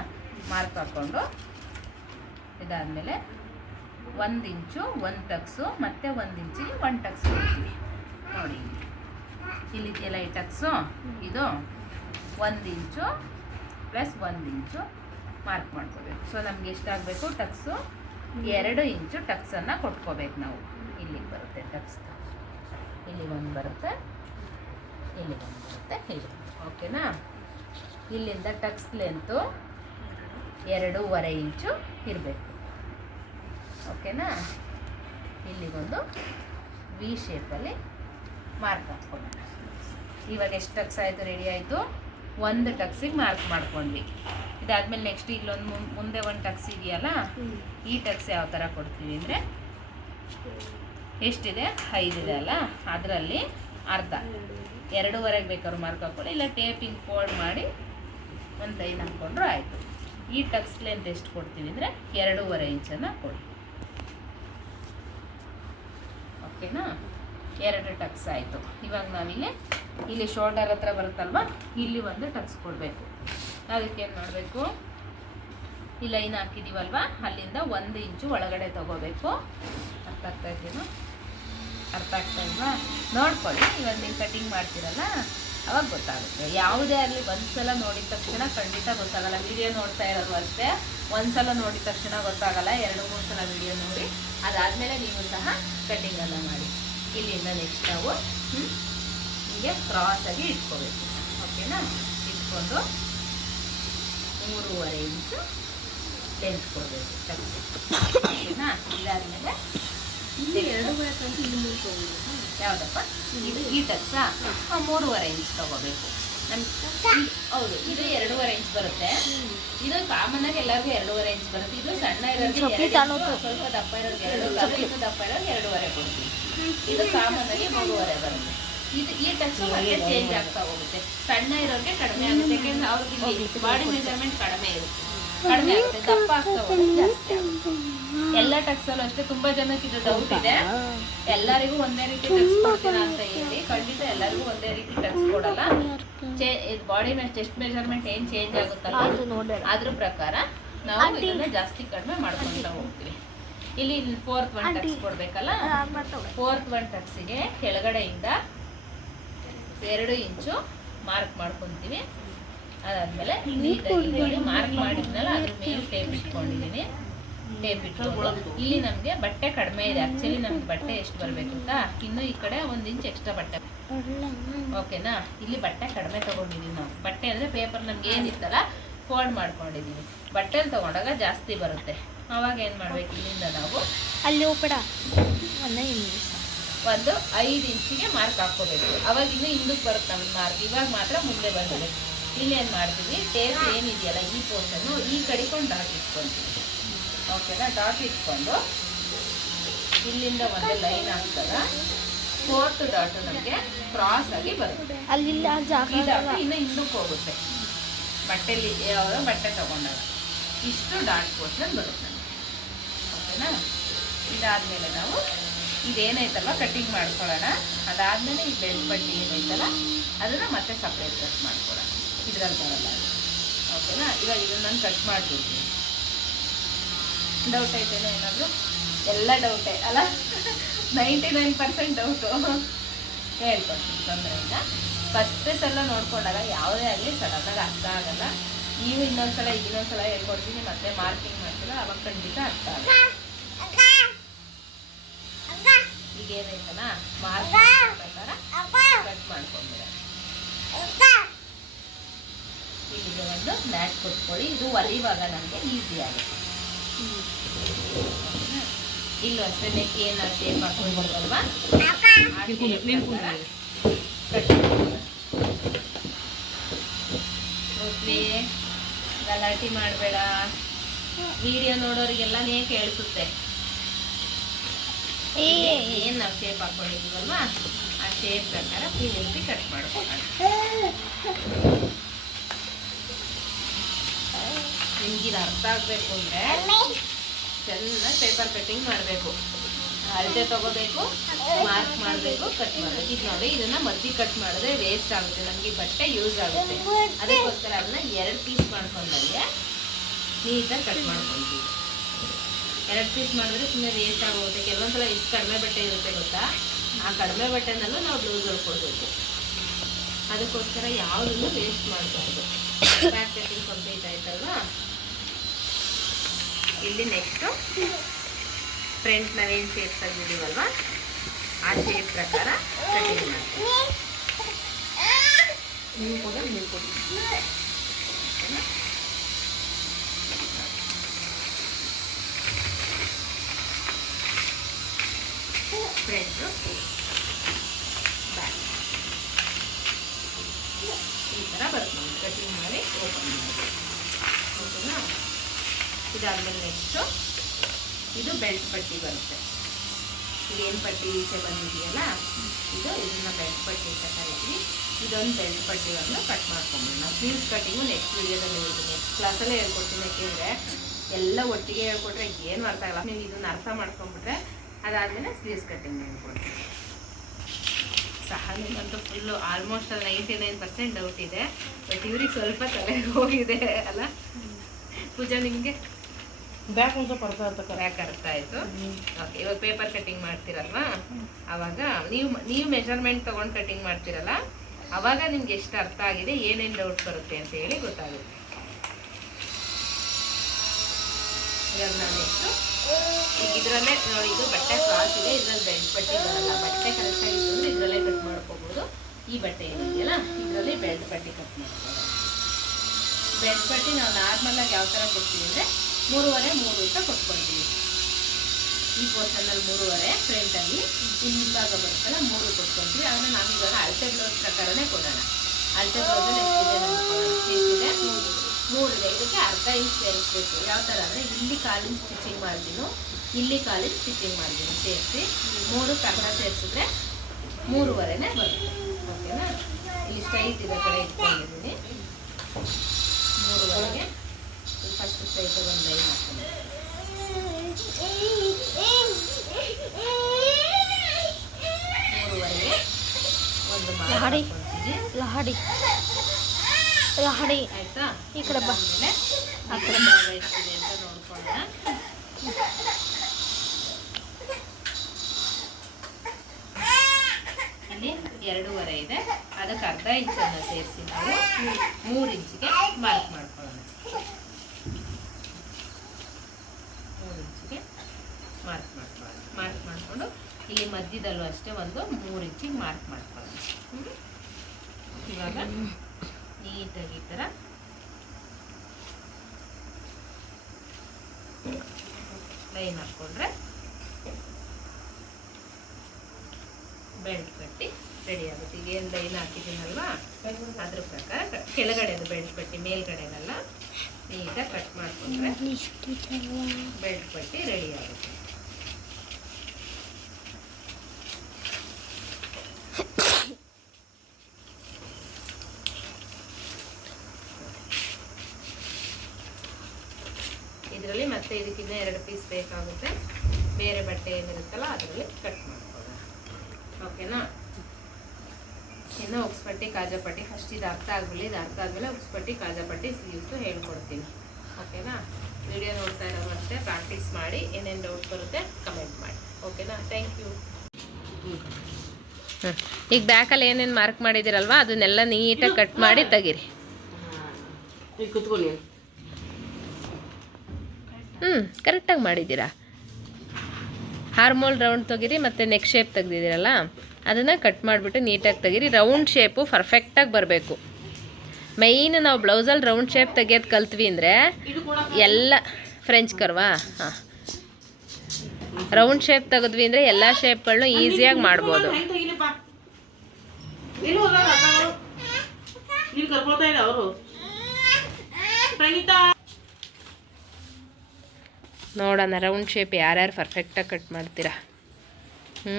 ಮಾರ್ಕ್ ಹಾಕ್ಕೊಂಡು ಇದಾದಮೇಲೆ ಒಂದು ಇಂಚು, ಒಂದು ಟಕ್ಸು, ಮತ್ತು ಒಂದು ಇಂಚಿಗೆ ಒಂದು ಟಕ್ಸ್ ಕೊಡ್ತೀವಿ ನೋಡಿ. ಇಲ್ಲಿದೆಯಲ್ಲ ಈ ಟಕ್ಸು, ಇದು ಒಂದು ಇಂಚು ಪ್ಲಸ್ ಒಂದು ಇಂಚು ಮಾರ್ಕ್ ಮಾಡ್ಕೋಬೇಕು. ಸೊ ನಮ್ಗೆ ಎಷ್ಟಾಗಬೇಕು ಟಕ್ಸು ಎರಡು ಇಂಚು ಟಕ್ಸನ್ನು ಕೊಟ್ಕೋಬೇಕು ನಾವು. ಇಲ್ಲಿಗೆ ಬರುತ್ತೆ ಟಕ್ಸ್. ಇಲ್ಲಿ ಒಂದು ಬರುತ್ತೆ. ಇಲ್ಲಿ ಒಂದು ಬರುತ್ತೆ. ಇಲ್ಲಿ ಓಕೆನಾ ಇಲ್ಲಿಂದ ಟಕ್ಸ್ ಲೆಂತು ಎರಡೂವರೆ ಇಂಚು ಇರಬೇಕು. ಓಕೆನಾ ಇಲ್ಲಿಗೊಂದು ವಿ ಶೇಪಲ್ಲಿ ಮಾರ್ಕ್ ಹಾಕ್ಕೊಂಡು ಇವಾಗ ಎಷ್ಟು ಟಕ್ಸ್ ಆಯಿತು ರೆಡಿ ಆಯಿತು? ಒಂದು ಟಕ್ಸಿಗೆ ಮಾರ್ಕ್ ಮಾಡ್ಕೊಂಡ್ವಿ. ಇದಾದಮೇಲೆ ನೆಕ್ಸ್ಟ್ ಇಲ್ಲೊಂದು ಮುಂದೆ ಒಂದು ಟಕ್ಸ್ ಇದೆಯಲ್ಲ? ಈ ಟಕ್ಸ್ ಯಾವ ಥರ ಕೊಡ್ತೀವಿ ಅಂದರೆ? ಎಷ್ಟಿದೆ? ಐದಿದೆ ಅಲ್ಲ? ಅದರಲ್ಲಿ ಅರ್ಧ. ಎರಡೂವರೆಗೆ ಬೇಕಾದ್ರೂ ಮಾರ್ಕ್ ಹಾಕ್ಕೊಳ್ಳಿ. ಇಲ್ಲ ಟೇಪಿಂಗ್ ಫೋಲ್ಡ್ ಮಾಡಿ ಒಂದು ಲೈನ್ ಹಾಕ್ಕೊಂಡ್ರು ಆಯಿತು. ಈ ಟಕ್ಸ್ ಲೆಂತ್ ಎಷ್ಟು ಕೊಡ್ತೀವಿ ಅಂದರೆ ಎರಡೂವರೆ ಇಂಚನ್ನು ಕೊಡಿ. ಓಕೆನಾ ಎರಡು ಟಕ್ಸ್ ಆಯಿತು. ಇವಾಗ ನಾವಿಲ್ಲಿ, ಇಲ್ಲಿ ಶೋಲ್ಡರ್ ಹತ್ರ ಬರುತ್ತಲ್ವ? ಇಲ್ಲಿ ಒಂದು ಟಕ್ಸ್ ಕೊಡಬೇಕು. ಅದಕ್ಕೇನು ಮಾಡಬೇಕು? ಈ ಲೈನ್ ಹಾಕಿದ್ದೀವಲ್ವ ಅಲ್ಲಿಂದ ಒಂದು ಇಂಚು ಒಳಗಡೆ ತಗೋಬೇಕು. ಅರ್ಥ ಆಗ್ತಾ ಅರ್ಥ ಆಗ್ತಾ ಇಲ್ವಾ? ನೋಡ್ಕೊಳ್ಳಿ, ಇವಾಗ ನೀವು ಕಟಿಂಗ್ ಮಾಡ್ತೀರಲ್ಲ, ಅವಾಗ ಗೊತ್ತಾಗುತ್ತೆ. ಯಾವುದೇ ಆಗಲಿ ಒಂದ್ಸಲ ನೋಡಿದ ತಕ್ಷಣ ಖಂಡಿತ ಗೊತ್ತಾಗಲ್ಲ. ವಿಡಿಯೋ ನೋಡ್ತಾ ಇರೋದು ಅಷ್ಟೇ, ಒಂದ್ಸಲ ನೋಡಿದ ತಕ್ಷಣ ಗೊತ್ತಾಗಲ್ಲ. ಎರಡು, ಮೂರು ಸಲ ವಿಡಿಯೋ ನೋಡಿ, ಅದಾದಮೇಲೆ ನೀವು ಸಹ ಕಟಿಂಗನ್ನು ಮಾಡಿ. ಇಲ್ಲಿಂದ ನೆಕ್ಸ್ಟ್ ನಾವು ಹೀಗೆ ಕ್ರಾಸಾಗಿ ಇಟ್ಕೋಬೇಕು. ಓಕೆನಾ ಇಟ್ಕೊಂಡು ಮೂರುವರೆ ಇಂಚು ಲೆಂತ್ ಕೊಡಬೇಕು ಓಕೆನಾ ಇದಾದಮೇಲೆ ಯಾವುದಪ್ಪ? ಇದು ಈ ಟಕ್ಸ ಮೂರುವರೆ ಇಂಚ್ ತಗೋಬೇಕು. ನಮ್ಗೆ ಹೌದು ಇದು ಎರಡೂವರೆ ಇಂಚ್ ಬರುತ್ತೆ. ಇದು ಕಾಮನ್ ಆಗಿ ಎಲ್ಲರಿಗೂ ಎರಡೂವರೆ ಇಂಚ್ ಬರುತ್ತೆ. ಇದು ಸಣ್ಣ ಇರೋರಿಗೆ ಎರಡು ಸ್ವಲ್ಪ ದಪ್ಪ ಇರೋರಿಗೆ ಎರಡು ಸ್ವಲ್ಪ ದಪ್ಪ ಇರೋರಿಗೆ ಎರಡೂವರೆ ಕೊಡ್ತೀವಿ. ಇದು ಕಾಮನ್ ಆಗಿ ಮೂರುವರೆ ಬರುತ್ತೆ. ಇದು ಈ ಟಚ್ ಮತ್ತೆ ಚೇಂಜ್ ಆಗ್ತಾ ಹೋಗುತ್ತೆ. ಸಣ್ಣ ಇರೋರಿಗೆ ಕಡಿಮೆ ಆಗುತ್ತೆ. ಯಾಕೆಂದ್ರೆ ಅವ್ರಿಗೆ ಬಾಡಿ ಮೆಜರ್ಮೆಂಟ್ ಕಡಿಮೆ ಇರುತ್ತೆ. ಕಡಿಮೆ ಆಗುತ್ತೆ ದಪ್ಪ ಜಾಸ್ತಿ ಆಗುತ್ತೆ ಎಲ್ಲ ಟಕ್ಸಲ್ಲೂ ಅಷ್ಟೇ ತುಂಬಾ ಜನಕ್ಕೆ ಇದು ಡೌಟ್ ಇದೆ. ಎಲ್ಲರಿಗೂ ಒಂದೇ ರೀತಿ ಟಕ್ಸ್ ಕೊಡ್ತೀರಾ ಅಂತ ಹೇಳಿ. ಖಂಡಿತ ಎಲ್ಲರಿಗೂ ಒಂದೇ ರೀತಿ ಟಕ್ಸ್ ಕೊಡಲ್ಲ. ಚೇ ಇದು ಬಾಡಿ ಮೇಲೆ ಚೆಸ್ಟ್ ಮೆಜರ್ಮೆಂಟ್ ಏನ್ ಚೇಂಜ್ ಆಗುತ್ತಲ್ಲ ಅದ್ರ ಪ್ರಕಾರ ನಾವು ಇದನ್ನ ಜಾಸ್ತಿ ಕಡಿಮೆ ಮಾಡ್ಕೊಂತ ಹೋಗ್ತೀವಿ. ಇಲ್ಲಿ ಫೋರ್ತ್ ಒನ್ ಟಕ್ಸ್ ಕೊಡ್ಬೇಕಲ್ಲ? ಫೋರ್ತ್ ಒನ್ ಟಕ್ಸಿಗೆ ಕೆಳಗಡೆಯಿಂದ ಎರಡು ಇಂಚು ಮಾರ್ಕ್ ಮಾಡ್ಕೊತೀವಿ. ಅದಾದ್ಮೇಲೆ ನೀಟಾಗಿ ಮಾರ್ಕ್ ಮಾಡಿದ್ನಲ್ಲ ಅದ್ರ ಮೇಲೆ ಟೇಪ್ ಇಟ್ಕೊಂಡಿದ್ದೀನಿ ಟೇಪ್ ಇಟ್ಕೊಂಡು ಇಲ್ಲಿ ನಮಗೆ ಬಟ್ಟೆ ಕಡಿಮೆ ಇದೆ. ಆ್ಯಕ್ಚುಲಿ ನಮ್ಗೆ ಬಟ್ಟೆ ಎಷ್ಟು ಬರಬೇಕು ಅಂತ? ಇನ್ನು ಈ ಕಡೆ ಒಂದು ಇಂಚ್ ಎಕ್ಸ್ಟ್ರಾ ಬಟ್ಟೆ. ಓಕೆನಾ ಇಲ್ಲಿ ಬಟ್ಟೆ ಕಡಿಮೆ ತಗೊಂಡಿದೀವಿ ನಾವು. ಬಟ್ಟೆ ಅಂದರೆ ಪೇಪರ್ ನಮ್ಗೆ ಏನಿತ್ತಲ್ಲ ಫೋಲ್ಡ್ ಮಾಡ್ಕೊಂಡಿದ್ದೀವಿ ಬಟ್ಟೆಲಿ ತೊಗೊಂಡಾಗ ಜಾಸ್ತಿ ಬರುತ್ತೆ. ಆವಾಗ ಏನು ಮಾಡ್ಬೇಕು ಇಲ್ಲಿಂದ ನಾವು? ಅಲ್ಲಿ ಕೂಡ ಒಂದೇ ಐದು ಇಂಚಿಗೆ ಮಾರ್ಕ್ ಹಾಕ್ಕೋಬೇಕು. ಅವಾಗ ಇನ್ನೂ ಹಿಂದಕ್ಕೆ ಬರುತ್ತೆ ನಮ್ಮ ಮಾರ್ಕ್ ಇವಾಗ ಮಾತ್ರ ಮುಂದೆ ಬಂದಿದೆ. ಏನು ಮಾಡ್ತೀವಿ? ಟೇಪ್ ಏನಿದೆಯಲ್ಲ ಈ ಪೋರ್ಷನ್ನು ಈ ಕಡಿಕೊಂಡು ಡಾಟ್ ಇಟ್ಕೊತೀವಿ. ಓಕೆನಾ ಡಾಟ್ ಇಟ್ಕೊಂಡು ಇಲ್ಲಿಂದ ಒಂದು ಲೈನ್ ಹಾಕ್ದಾಗ ಫೋರ್ತ್ ಡಾಟ್ ನಮಗೆ ಕ್ರಾಸ್ ಆಗಿ ಬರುತ್ತೆ. ಇನ್ನು ಹಿಂದಕ್ಕೆ ಹೋಗುತ್ತೆ. ಬಟ್ಟೆಲಿ ಯಾವುದೋ ಬಟ್ಟೆ ತಗೊಂಡಾಗ. ಇಷ್ಟು ಡಾಟ್ ಪೋರ್ಷನ್ ಬರುತ್ತೆ. ಓಕೆನಾ ಇದಾದ್ಮೇಲೆ ನಾವು ಇದೇನೈತಲ್ವ? ಕಟ್ಟಿಂಗ್ ಮಾಡ್ಕೊಳ್ಳೋಣ. ಅದಾದ್ಮೇಲೆ ಈ ಬೆಲ್ಟ್ ಬಟ್ಟೆ ಏನೈತಲ್ಲ ಅದನ್ನ ಮತ್ತೆ ಸಪ್ರೇಟ್ ಕಟ್ ಮಾಡ್ಕೊಳ್ಳೋಣ. ಇದ್ರಲ್ಲಿ ಬರಲ್ಲ ಓಕೆನಾ ಇವಾಗ ಇದನ್ನು ನಾನು ಕಟ್ ಮಾಡ್ಬಿಡ್ತೀನಿ ಡೌಟ್ ಐತೇನೋ ಏನಾದರೂ? ಎಲ್ಲ ಡೌಟೇ ಅಲ್ಲ? ನೈಂಟಿ ನೈನ್ ಪರ್ಸೆಂಟ್ ಡೌಟು ಹೇಳ್ಕೊಡ್ತೀನಿ ತೊಂದರೆ ಇಲ್ಲ. ಫಸ್ಟ್ ಸಲ ನೋಡ್ಕೊಂಡಾಗ ಯಾವುದೇ ಆಗಲಿ ಸಡನ್ನಾಗಿ ಅರ್ಥ ಆಗಲ್ಲ. ನೀವು ಇನ್ನೊಂದು ಸಲ ಇನ್ನೊಂದು ಸಲ ಹೇಳ್ಕೊಡ್ತೀನಿ ಮತ್ತೆ ಮಾರ್ಕಿಂಗ್ ಮಾಡ್ತೀರ? ಅವಾಗ ಖಂಡಿತ ಅರ್ಥ ಆಗಲ್ಲ. ಈಗ ಮಾರ್ಕಿಂಗ್ ಮಾರ್ಕ್ ಪ್ರಕಾರ ಕಟ್ ಮಾಡ್ಕೊಂಡ್ಬಿಡ ಮ್ಯಾಟ್ ಕೊಟ್ಕೊಳ್ಳಿ. ಇದು ಒಲಿವಾಗ ನಮಗೆ ಈಸಿ ಆಗುತ್ತೆ? ಇಲ್ಲೂ ಅಷ್ಟೇ ನೆಕ್ ಏನು ಶೇಪ್ ಹಾಕೊಂಡು cut ಓಕೆ. ಗಲಾಟೆ ಮಾಡಬೇಡ. ವಿಡಿಯೋ ನೋಡೋರಿಗೆಲ್ಲನೇ ಕೇಳಿಸುತ್ತೆ. ಏನು ನಾವು ಶೇಪ್ ಹಾಕೊಂಡಿದ್ದೀವಲ್ವಾ? ಆ ಶೇಪ್ ಪ್ರಕಾರ ಪೂರ್ತಿ ಕಟ್ ಮಾಡ್ಕೊಳ್ಳೋಣ? ನಿಮ್ಗೆ ಇದು ಅರ್ಥ ಆಗಬೇಕು ಅಂದರೆ ಚೆನ್ನಾಗಿ ಪೇಪರ್ ಕಟ್ಟಿಂಗ್ ಮಾಡಬೇಕು. ಅಳತೆ ತಗೋಬೇಕು ಮಾರ್ಕ್ ಮಾಡಬೇಕು ಕಟ್ ಮಾಡಬೇಕು. ಇದು ನೋಡಿ ಇದನ್ನ ಮದ್ದಿ ಕಟ್ ಮಾಡಿದ್ರೆ ವೇಸ್ಟ್ ಆಗುತ್ತೆ ನಮಗೆ ಬಟ್ಟೆ ಯೂಸ್ ಆಗುತ್ತೆ. ಅದಕ್ಕೋಸ್ಕರ ಅದನ್ನ ಎರಡು ಪೀಸ್ ಮಾಡ್ಕೊಂಡಂಗೆ ನೀಟಾಗಿ ಕಟ್ ಮಾಡ್ಕೊಂತೀವಿ. ಎರಡು ಪೀಸ್ ಮಾಡಿದ್ರೆ ಸುಮ್ಮನೆ ವೇಸ್ಟ್ ಆಗೋಗುತ್ತೆ. ಕೆಲವೊಂದ್ಸಲ ಎಷ್ಟು ಕಡಿಮೆ ಬಟ್ಟೆ ಇರುತ್ತೆ ಗೊತ್ತಾ? ಆ ಕಡಿಮೆ ಬಟ್ಟೆನಲ್ಲೂ ನಾವು ಬ್ಲೌಸ್ ಹೊಲ್ಕೊಡ್ಬೇಕು ಅದಕ್ಕೋಸ್ಕರ ಯಾವುದನ್ನು ವೇಸ್ಟ್ ಮಾಡಬಾರ್ದು. ಬ್ಯಾಕ್ ಕಟ್ಟಿಂಗ್ ಕಂಪ್ಲೀಟ್ ಆಯ್ತಲ್ವಾ? ಇಲ್ಲಿ ನೆಕ್ಸ್ಟು ಫ್ರೆಂಟ್ ನಾವೇನು ಶೇಪ್ ತೆಗೆದಿದ್ದೀವಲ್ವಾ ಆ ಶೇಪ್ ಪ್ರಕಾರ ಕಟಿಂಗ್ ಮಾಡ್ತೀವಿ. ನೀವು ಕೂಡ, ನೀವು ಕೊಡಿ? ಫ್ರಂಟು ಬ್ಯಾಕ್ ಈ ಥರ ಬರುತ್ತೆ ಕಟಿಂಗ್ ಮಾಡಿ ಓಪನ್ ಮಾಡಿ. ಓಕೆನಾ ಇದಾದ್ಮೇಲೆ ನೆಕ್ಸ್ಟು ಇದು ಬೆಲ್ಟ್ ಪಟ್ಟಿ ಬರುತ್ತೆ. ಇದೇನು ಪಟ್ಟಿ ಈಚೆ ಬಂದಿದೆಯಲ್ಲ? ಇದು ಇದನ್ನ ಬೆಲ್ಟ್ ಪಟ್ಟಿ ಅಂತ ಕರಿತೀವಿ. ಇದೊಂದು ಬೆಲ್ಟ್ ಪಟ್ಟಿಯನ್ನು ಕಟ್ ಮಾಡ್ಕೊಂಬಿಡಿ ನಾವು ಸ್ಲೀವ್ಸ್ ಕಟ್ಟಿಂಗು ನೆಕ್ಸ್ಟ್ ವೀಡಿಯೋದಲ್ಲಿ ಹೇಳ್ತೀನಿ. ನೆಕ್ಸ್ಟ್ ಕ್ಲಾಸಲ್ಲೇ ಹೇಳ್ಕೊಡ್ತೀನಿ ಯಾಕೆಂದರೆ ಎಲ್ಲ ಒಟ್ಟಿಗೆ ಹೇಳ್ಕೊಟ್ರೆ ಏನು ಅರ್ಥ ಆಗಲ್ಲ. ನೀವು ಇದನ್ನ ಅರ್ಥ ಮಾಡ್ಕೊಂಬಿಟ್ರೆ ಅದಾದಮೇಲೆ ಸ್ಲೀವ್ಸ್ ಕಟ್ಟಿಂಗ್ ಹೇಳ್ಕೊಡ್ತೀನಿ. ಸಹ, ನಿಮ್ಮಂತೂ ಫುಲ್ಲು ಆಲ್ಮೋಸ್ಟ್ ಅಲ್ಲಿ ನೈಂಟಿ ನೈನ್ ಪರ್ಸೆಂಟ್ ಡೌಟ್ ಇದೆ. ಬಟ್ ಇವ್ರಿಗೆ ಸ್ವಲ್ಪ ತಲೆಗೆ ಹೋಗಿದೆ, ಅಲ್ಲ? ಪೂಜಾ, ನಿಮಗೆ? ಬ್ಯಾಕ್ ಒಂದು ಸ್ವಲ್ಪ ಅರ್ಥ ಅರ್ಥ ಕರೆ ಯಾಕೆ ಅರ್ಥ ಆಯಿತು ಓಕೆ ಇವಾಗ ಪೇಪರ್ ಕಟಿಂಗ್ ಮಾಡ್ತೀರಲ್ವಾ? ಅವಾಗ ನೀವು ನೀವು ಮೆಷರ್ಮೆಂಟ್ ತೊಗೊಂಡು ಕಟಿಂಗ್ ಮಾಡ್ತೀರಲ್ಲ ಅವಾಗ ನಿಮ್ಗೆ ಎಷ್ಟು ಅರ್ಥ ಆಗಿದೆ ಏನೇನು ಡೌಟ್ ಬರುತ್ತೆ ಅಂತ ಹೇಳಿ ಗೊತ್ತಾಗುತ್ತೆ. ಎಷ್ಟು? ಈಗ ಇದರಲ್ಲೇ ಇದು ಬಟ್ಟೆ ಕ್ರಾಸ್ ಇದೆ ಇದರಲ್ಲಿ ಬೆಲ್ಟ್ ಪಟ್ಟಿ ಬರಲ್ಲ ಬಟ್ಟೆ ಕರೆಕ್ಟಾಗಿ ಇತ್ತು ಇದರಲ್ಲೇ ಕಟ್ ಮಾಡ್ಕೋಬೋದು. ಈ ಬಟ್ಟೆ ಏನಿದೆಯಲ್ಲ ಇದರಲ್ಲಿ ಬೆಲ್ಟ್ ಪಟ್ಟಿ ಕಟ್ ಮಾಡ್ಕೋಬೋದು ಬೆಲ್ಟ್ ಪಟ್ಟಿ ನಾವು ನಾರ್ಮಲಾಗಿ ಯಾವ ಥರ ಕೊಡ್ತೀವಿ ಅಂದರೆ ಮೂರುವರೆ, ಮೂರು ಅಂತ ಕೊಟ್ಕೊಳ್ತೀವಿ ಈ ಪೋರ್ಷನಲ್ಲಿ ಮೂರುವರೆ ಫ್ರಂಟಲ್ಲಿ ಇಲ್ಲಿ ಹಿಂಭಾಗ ಬರುತ್ತಲ್ಲ, ಮೂರು ಕೊಟ್ಕೊಳ್ತೀವಿ. ಆದರೆ ನಾವು ಇವಾಗ ಅಳತೆ ಬ್ಲೌಸ್ ಪ್ರಕಾರನೇ ಕೊಡೋಣ. ಅಳತೆ ಬ್ಲೌಸಲ್ಲಿ ಎಷ್ಟಿದೆ ನೋಡ್ಕೊಳ್ಳೋಣ ಎಷ್ಟಿದೆ ಮೂರಿದೆ ಇದಕ್ಕೆ ಅರ್ಧ ಇಂಚ್ ಸೇರಿಸ್ಬೇಕು ಯಾವ ಥರ ಅಂದರೆ, ಇಲ್ಲಿ ಕಾಲಿನ ಸ್ಟಿಚಿಂಗ್ ಮಾಡ್ತೀನೋ. ಇಲ್ಲಿ ಕಾಲಿನ ಸ್ಟಿಚಿಂಗ್ ಮಾಡ್ತೀನಿ ಸೇರಿಸಿ. ಮೂರು ಅರ್ಧ ಸೇರಿಸಿದ್ರೆ ಮೂರುವರೆನೇ ಬರುತ್ತೆ. ಓಕೆನಾ ಇಲ್ಲಿ ಸ್ಟ್ರೈಟ್ ಇದೆ ಕಡೆ ಇಟ್ಕೊಂಡಿದ್ದೀನಿ. ಮೂರುವರೆಗೆ. ಫಸ್ಟ್ ಸ್ಟ್ರೈಟ್ ಒಂದು ಲೈನ್ ಹಾಕ್ತೀನಿ ಮೂರುವರೆಗೆ ಒಂದು ಲಹಡಿ. ಲಹಡಿ ಲಹಡಿ. ಆಯ್ತಾ? ಈ ಕಡೆ ಬಾ. ಆಮೇಲೆ ಆ ಕಡೆ ಭಾಗ ಎಷ್ಟಿದೆ ಅಂತ ನೋಡ್ಕೊಳ್ಳೋಣ. ಇಲ್ಲಿ ಎರಡೂವರೆ ಇದೆ. ಅದಕ್ಕೆ ಅರ್ಧ ಇಂಚನ್ನು ಸೇರಿಸಿ ನಾವು. ಮೂರು ಇಂಚಿಗೆ ಮಾರ್ಕ್ ಮಾಡ್ಕೊಳ್ಳೋಣ ಮೂರು ಇಂಚಿಗೆ ಮಾರ್ಕ್ ಮಾಡ್ಕೊಳ್ಳೋಣ ಮಾರ್ಕ್ ಮಾಡಿಕೊಂಡು ಇಲ್ಲಿ ಮಧ್ಯದಲ್ಲೂ ಅಷ್ಟೇ ಒಂದು ಮೂರು ಇಂಚಿಗೆ ಮಾರ್ಕ್ ಮಾಡ್ಕೊಳ್ಳೋಣ? ಇವಾಗ ನೀಟಾಗಿ ಈ ಥರ ಲೈನ್ ಹಾಕ್ಕೊಂಡ್ರೆ ಬೆಲ್ಟ್ ಕಟ್ಟಿ ರೆಡಿ ಆಗುತ್ತೆ. ಈಗ ಏನು ಲೈನ್ ಹಾಕಿದ್ದೀನಲ್ವಾ? ಅದ್ರ ಪ್ರಕಾರ ಕೆಳಗಡೆ ಕೆಳಗಡೆದು ಬೆಲ್ಟ್ ಪಟ್ಟಿ ಮೇಲ್ಗಡೆನೆಲ್ಲ ನೀಟಾಗಿ ಕಟ್ ಮಾಡಿಕೊಂಡ್ರೆ ಬೆಲ್ಟ್ ಪಟ್ಟಿ ರೆಡಿ ಆಗುತ್ತೆ ಇದರಲ್ಲಿ ಮತ್ತೆ ಇದಕ್ಕಿನ್ನ ಎರಡು ಪೀಸ್ ಬೇಕಾಗುತ್ತೆ. ಬೇರೆ ಬಟ್ಟೆ ಏನಿರುತ್ತಲ್ಲ ಅದರಲ್ಲಿ ಕಟ್ ಮಾಡ್ಕೊಳ್ಳೋಣ. ಓಕೆನಾ ಇನ್ನು ಉಕ್ಸ್ಪಟ್ಟಿ ಕಾಜಾಪಟ್ಟಿ ಫಸ್ಟ್ ಇದು ಅರ್ಥ ಆಗಲಿ ಇದು ಅರ್ಥ ಆದಮೇಲೆ ಉಕ್ಸ್ಪಟ್ಟಿ ಕಾಜಾಪಟ್ಟಿ ಸ್ಲೀವ್ಸು ಹೇಳ್ಕೊಡ್ತೀನಿ. ಓಕೆನಾ ವಿಡಿಯೋ ನೋಡ್ತಾ ಇರೋರು ಅಷ್ಟೇ ಪ್ರಾಕ್ಟೀಸ್ ಮಾಡಿ ಏನೇನು ಡೌಟ್ ಬರುತ್ತೆ ಕಮೆಂಟ್ ಮಾಡಿ. ಓಕೆನಾ ಥ್ಯಾಂಕ್ ಯು ಈಗ ಬ್ಯಾಕಲ್ಲಿ ಏನೇನು ಮಾರ್ಕ್ ಮಾಡಿದ್ದೀರಲ್ವಾ ಅದನ್ನೆಲ್ಲ ನೀಟಾಗಿ ಕಟ್ ಮಾಡಿ ತೆಗೀರಿ. ಕುತ್ಕೊಳ್ಳಿ. ಹ್ಞೂ ಕರೆಕ್ಟಾಗಿ ಮಾಡಿದ್ದೀರಾ? ಹಾರ್ಮೋಲ್ ರೌಂಡ್ ತೆಗೀರಿ ಮತ್ತು ನೆಕ್ ಶೇಪ್ ತೆಗ್ದಿದ್ದೀರಲ್ಲ, ಅದನ್ನು ಕಟ್ ಮಾಡಿಬಿಟ್ಟು ನೀಟಾಗಿ ತೆಗೀರಿ. ರೌಂಡ್ ಶೇಪು ಪರ್ಫೆಕ್ಟಾಗಿ ಬರಬೇಕು. ಮೈನ್ ನಾವು ಬ್ಲೌಸಲ್ಲಿ ರೌಂಡ್ ಶೇಪ್ ತೆಗಿಯೋದು ಕಲ್ತ್ವಿ ಅಂದರೆ ಎಲ್ಲ ಫ್ರೆಂಚ್ ಕರ್ವಾ ಹಾಂ. ರೌಂಡ್ ಶೇಪ್ ತೆಗೆದ್ವಿ ಅಂದರೆ ಎಲ್ಲ ಶೇಪ್ಗಳನ್ನೂ ಈಸಿಯಾಗಿ ಮಾಡ್ಬೋದು. ಹೆಂಗ್ ತೆಗಿಲಿಪ್ಪ ಎಲ್ಲಿ ಹೋದಾಗ ಅಕ್ಕಗಳು ಇಲ್ಲಿ ಕರ್ಕೊಳ್ತಾ ಇಲ್ಲ ಅವರು ಪ್ರಣೀತಾ ನೋಡೋಣ ರೌಂಡ್ ಶೇಪ್ ಯಾರ್ಯಾರು ಪರ್ಫೆಕ್ಟಾಗಿ ಕಟ್ ಮಾಡ್ತೀರಾ? ಹ್ಞೂ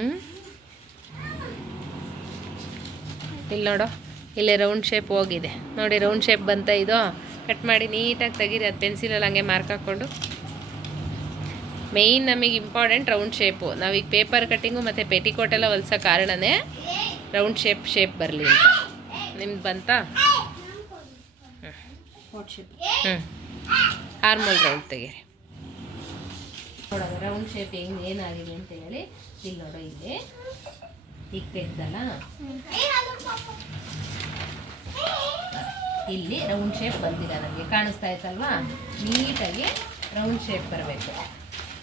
ಇಲ್ಲಿ ನೋಡೋ, ಇಲ್ಲಿ ರೌಂಡ್ ಶೇಪ್ ಹೋಗಿದೆ. ನೋಡಿ ರೌಂಡ್ ಶೇಪ್ ಬಂತ ಇದು. ಕಟ್ ಮಾಡಿ ನೀಟಾಗಿ ತೆಗೀರಿ, ಅದು ಪೆನ್ಸಿಲಲ್ಲಿ ಹಂಗೆ ಮಾರ್ಕ್ ಹಾಕ್ಕೊಂಡು. ಮೇಯ್ನ್ ನಮಗೆ ಇಂಪಾರ್ಟೆಂಟ್ ರೌಂಡ್ ಶೇಪು ನಾವೀಗ ಪೇಪರ್ ಕಟ್ಟಿಂಗು ಮತ್ತು ಪೆಟಿಕೋಟೆಲ್ಲ ಹೊಲ್ಸೋ ಕಾರಣನೇ ರೌಂಡ್ ಶೇಪ್ ಶೇಪ್ ಬರಲಿ ಅಂತ. ನಿಮ್ದು ಬಂತಾ? ಹ್ಞೂ ಆರ್ಮಲ್ ರೌಂಡ್ ತೆಗೀರಿ. ನೋಡೋಣ ರೌಂಡ್ ಶೇಪ್ ಹೆಂಗೆ ಏನಾಗಿದೆ ಅಂತ ಹೇಳಿ ಇಲ್ಲಿ ನೋಡೋ ಇಲ್ಲಿ. ಈಗ ತೆಗ್ದಲ್ಲ? ಇಲ್ಲಿ ರೌಂಡ್ ಶೇಪ್ ಬಂದಿಲ್ಲ ನನಗೆ ಕಾಣಿಸ್ತಾ ಇತ್ತಲ್ವಾ? ನೀಟಾಗಿ ರೌಂಡ್ ಶೇಪ್ ಬರಬೇಕು.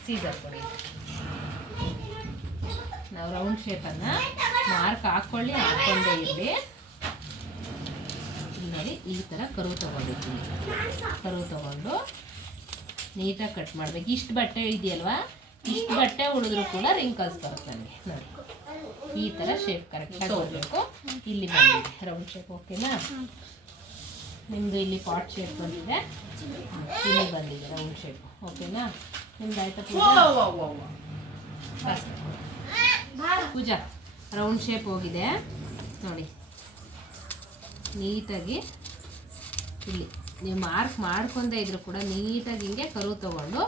ಸೀಸರ್ ಕೊಡಿ. ನಾವು ರೌಂಡ್ ಶೇಪನ್ನು ಮಾರ್ಕ್ ಹಾಕ್ಕೊಳ್ಳಿ ಹಾಕ್ಕೊಂಡೇ ಇರಲಿ. ನೋಡಿ, ಈ ಥರ ಕರು ತೊಗೊಂಡಿದ್ದೀನಿ. ಕರು ತೊಗೊಂಡು ನೀಟಾಗಿ ಕಟ್ ಮಾಡ್ಬೇಕು. ಇಷ್ಟು ಬಟ್ಟೆ ಇದೆಯಲ್ವಾ? ಇಷ್ಟು ಬಟ್ಟೆ ಉಳಿದ್ರು ಕೂಡ ರಿಂಕಲ್ಸ್ ಬರುತ್ತೆ ನನಗೆ ನೋಡಿ. ಈ ಥರ ಶೇಪ್ ಕರೆಕ್ಟಾಗಿ ಹೋಗಬೇಕು ಇಲ್ಲಿ ಬಂದಿದೆ ರೌಂಡ್ ಶೇಪ್ ಓಕೆನಾ ನಿಮ್ಮದು ಇಲ್ಲಿ ಪಾಟ್ ಶೇಪ್ ಬಂದಿದೆ. ಇಲ್ಲಿ ಬಂದಿದೆ ರೌಂಡ್ ಶೇಪ್ ಓಕೆನಾ ನಿಮ್ದು ಆಯ್ತಾ ಪೂಜಾ. ಪೂಜಾ ರೌಂಡ್ ಶೇಪ್ ಹೋಗಿದೆ. ನೋಡಿ. ನೀಟಾಗಿ ಇಲ್ಲಿ. ನೀವು ಮಾರ್ಕ್ ಮಾಡ್ಕೊಂಡೇ ಇದ್ರು ಕೂಡ ನೀಟಾಗಿ ಹಿಂಗೆ ಕರು ತಗೊಂಡು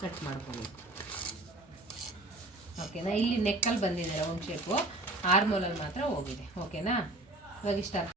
ಕಟ್ ಮಾಡ್ಕೋಬೇಕು ಓಕೆನಾ ಇಲ್ಲಿ ನೆಕ್ಕಲ್ಲಿ ಬಂದಿದೆ ರೌಂಡ್ ಶೇಪು ಆರ್ಮೋಲಲ್ಲಿ ಮಾತ್ರ ಹೋಗಿದೆ. ಓಕೆನಾ ಇವಾಗ ಇಷ್ಟ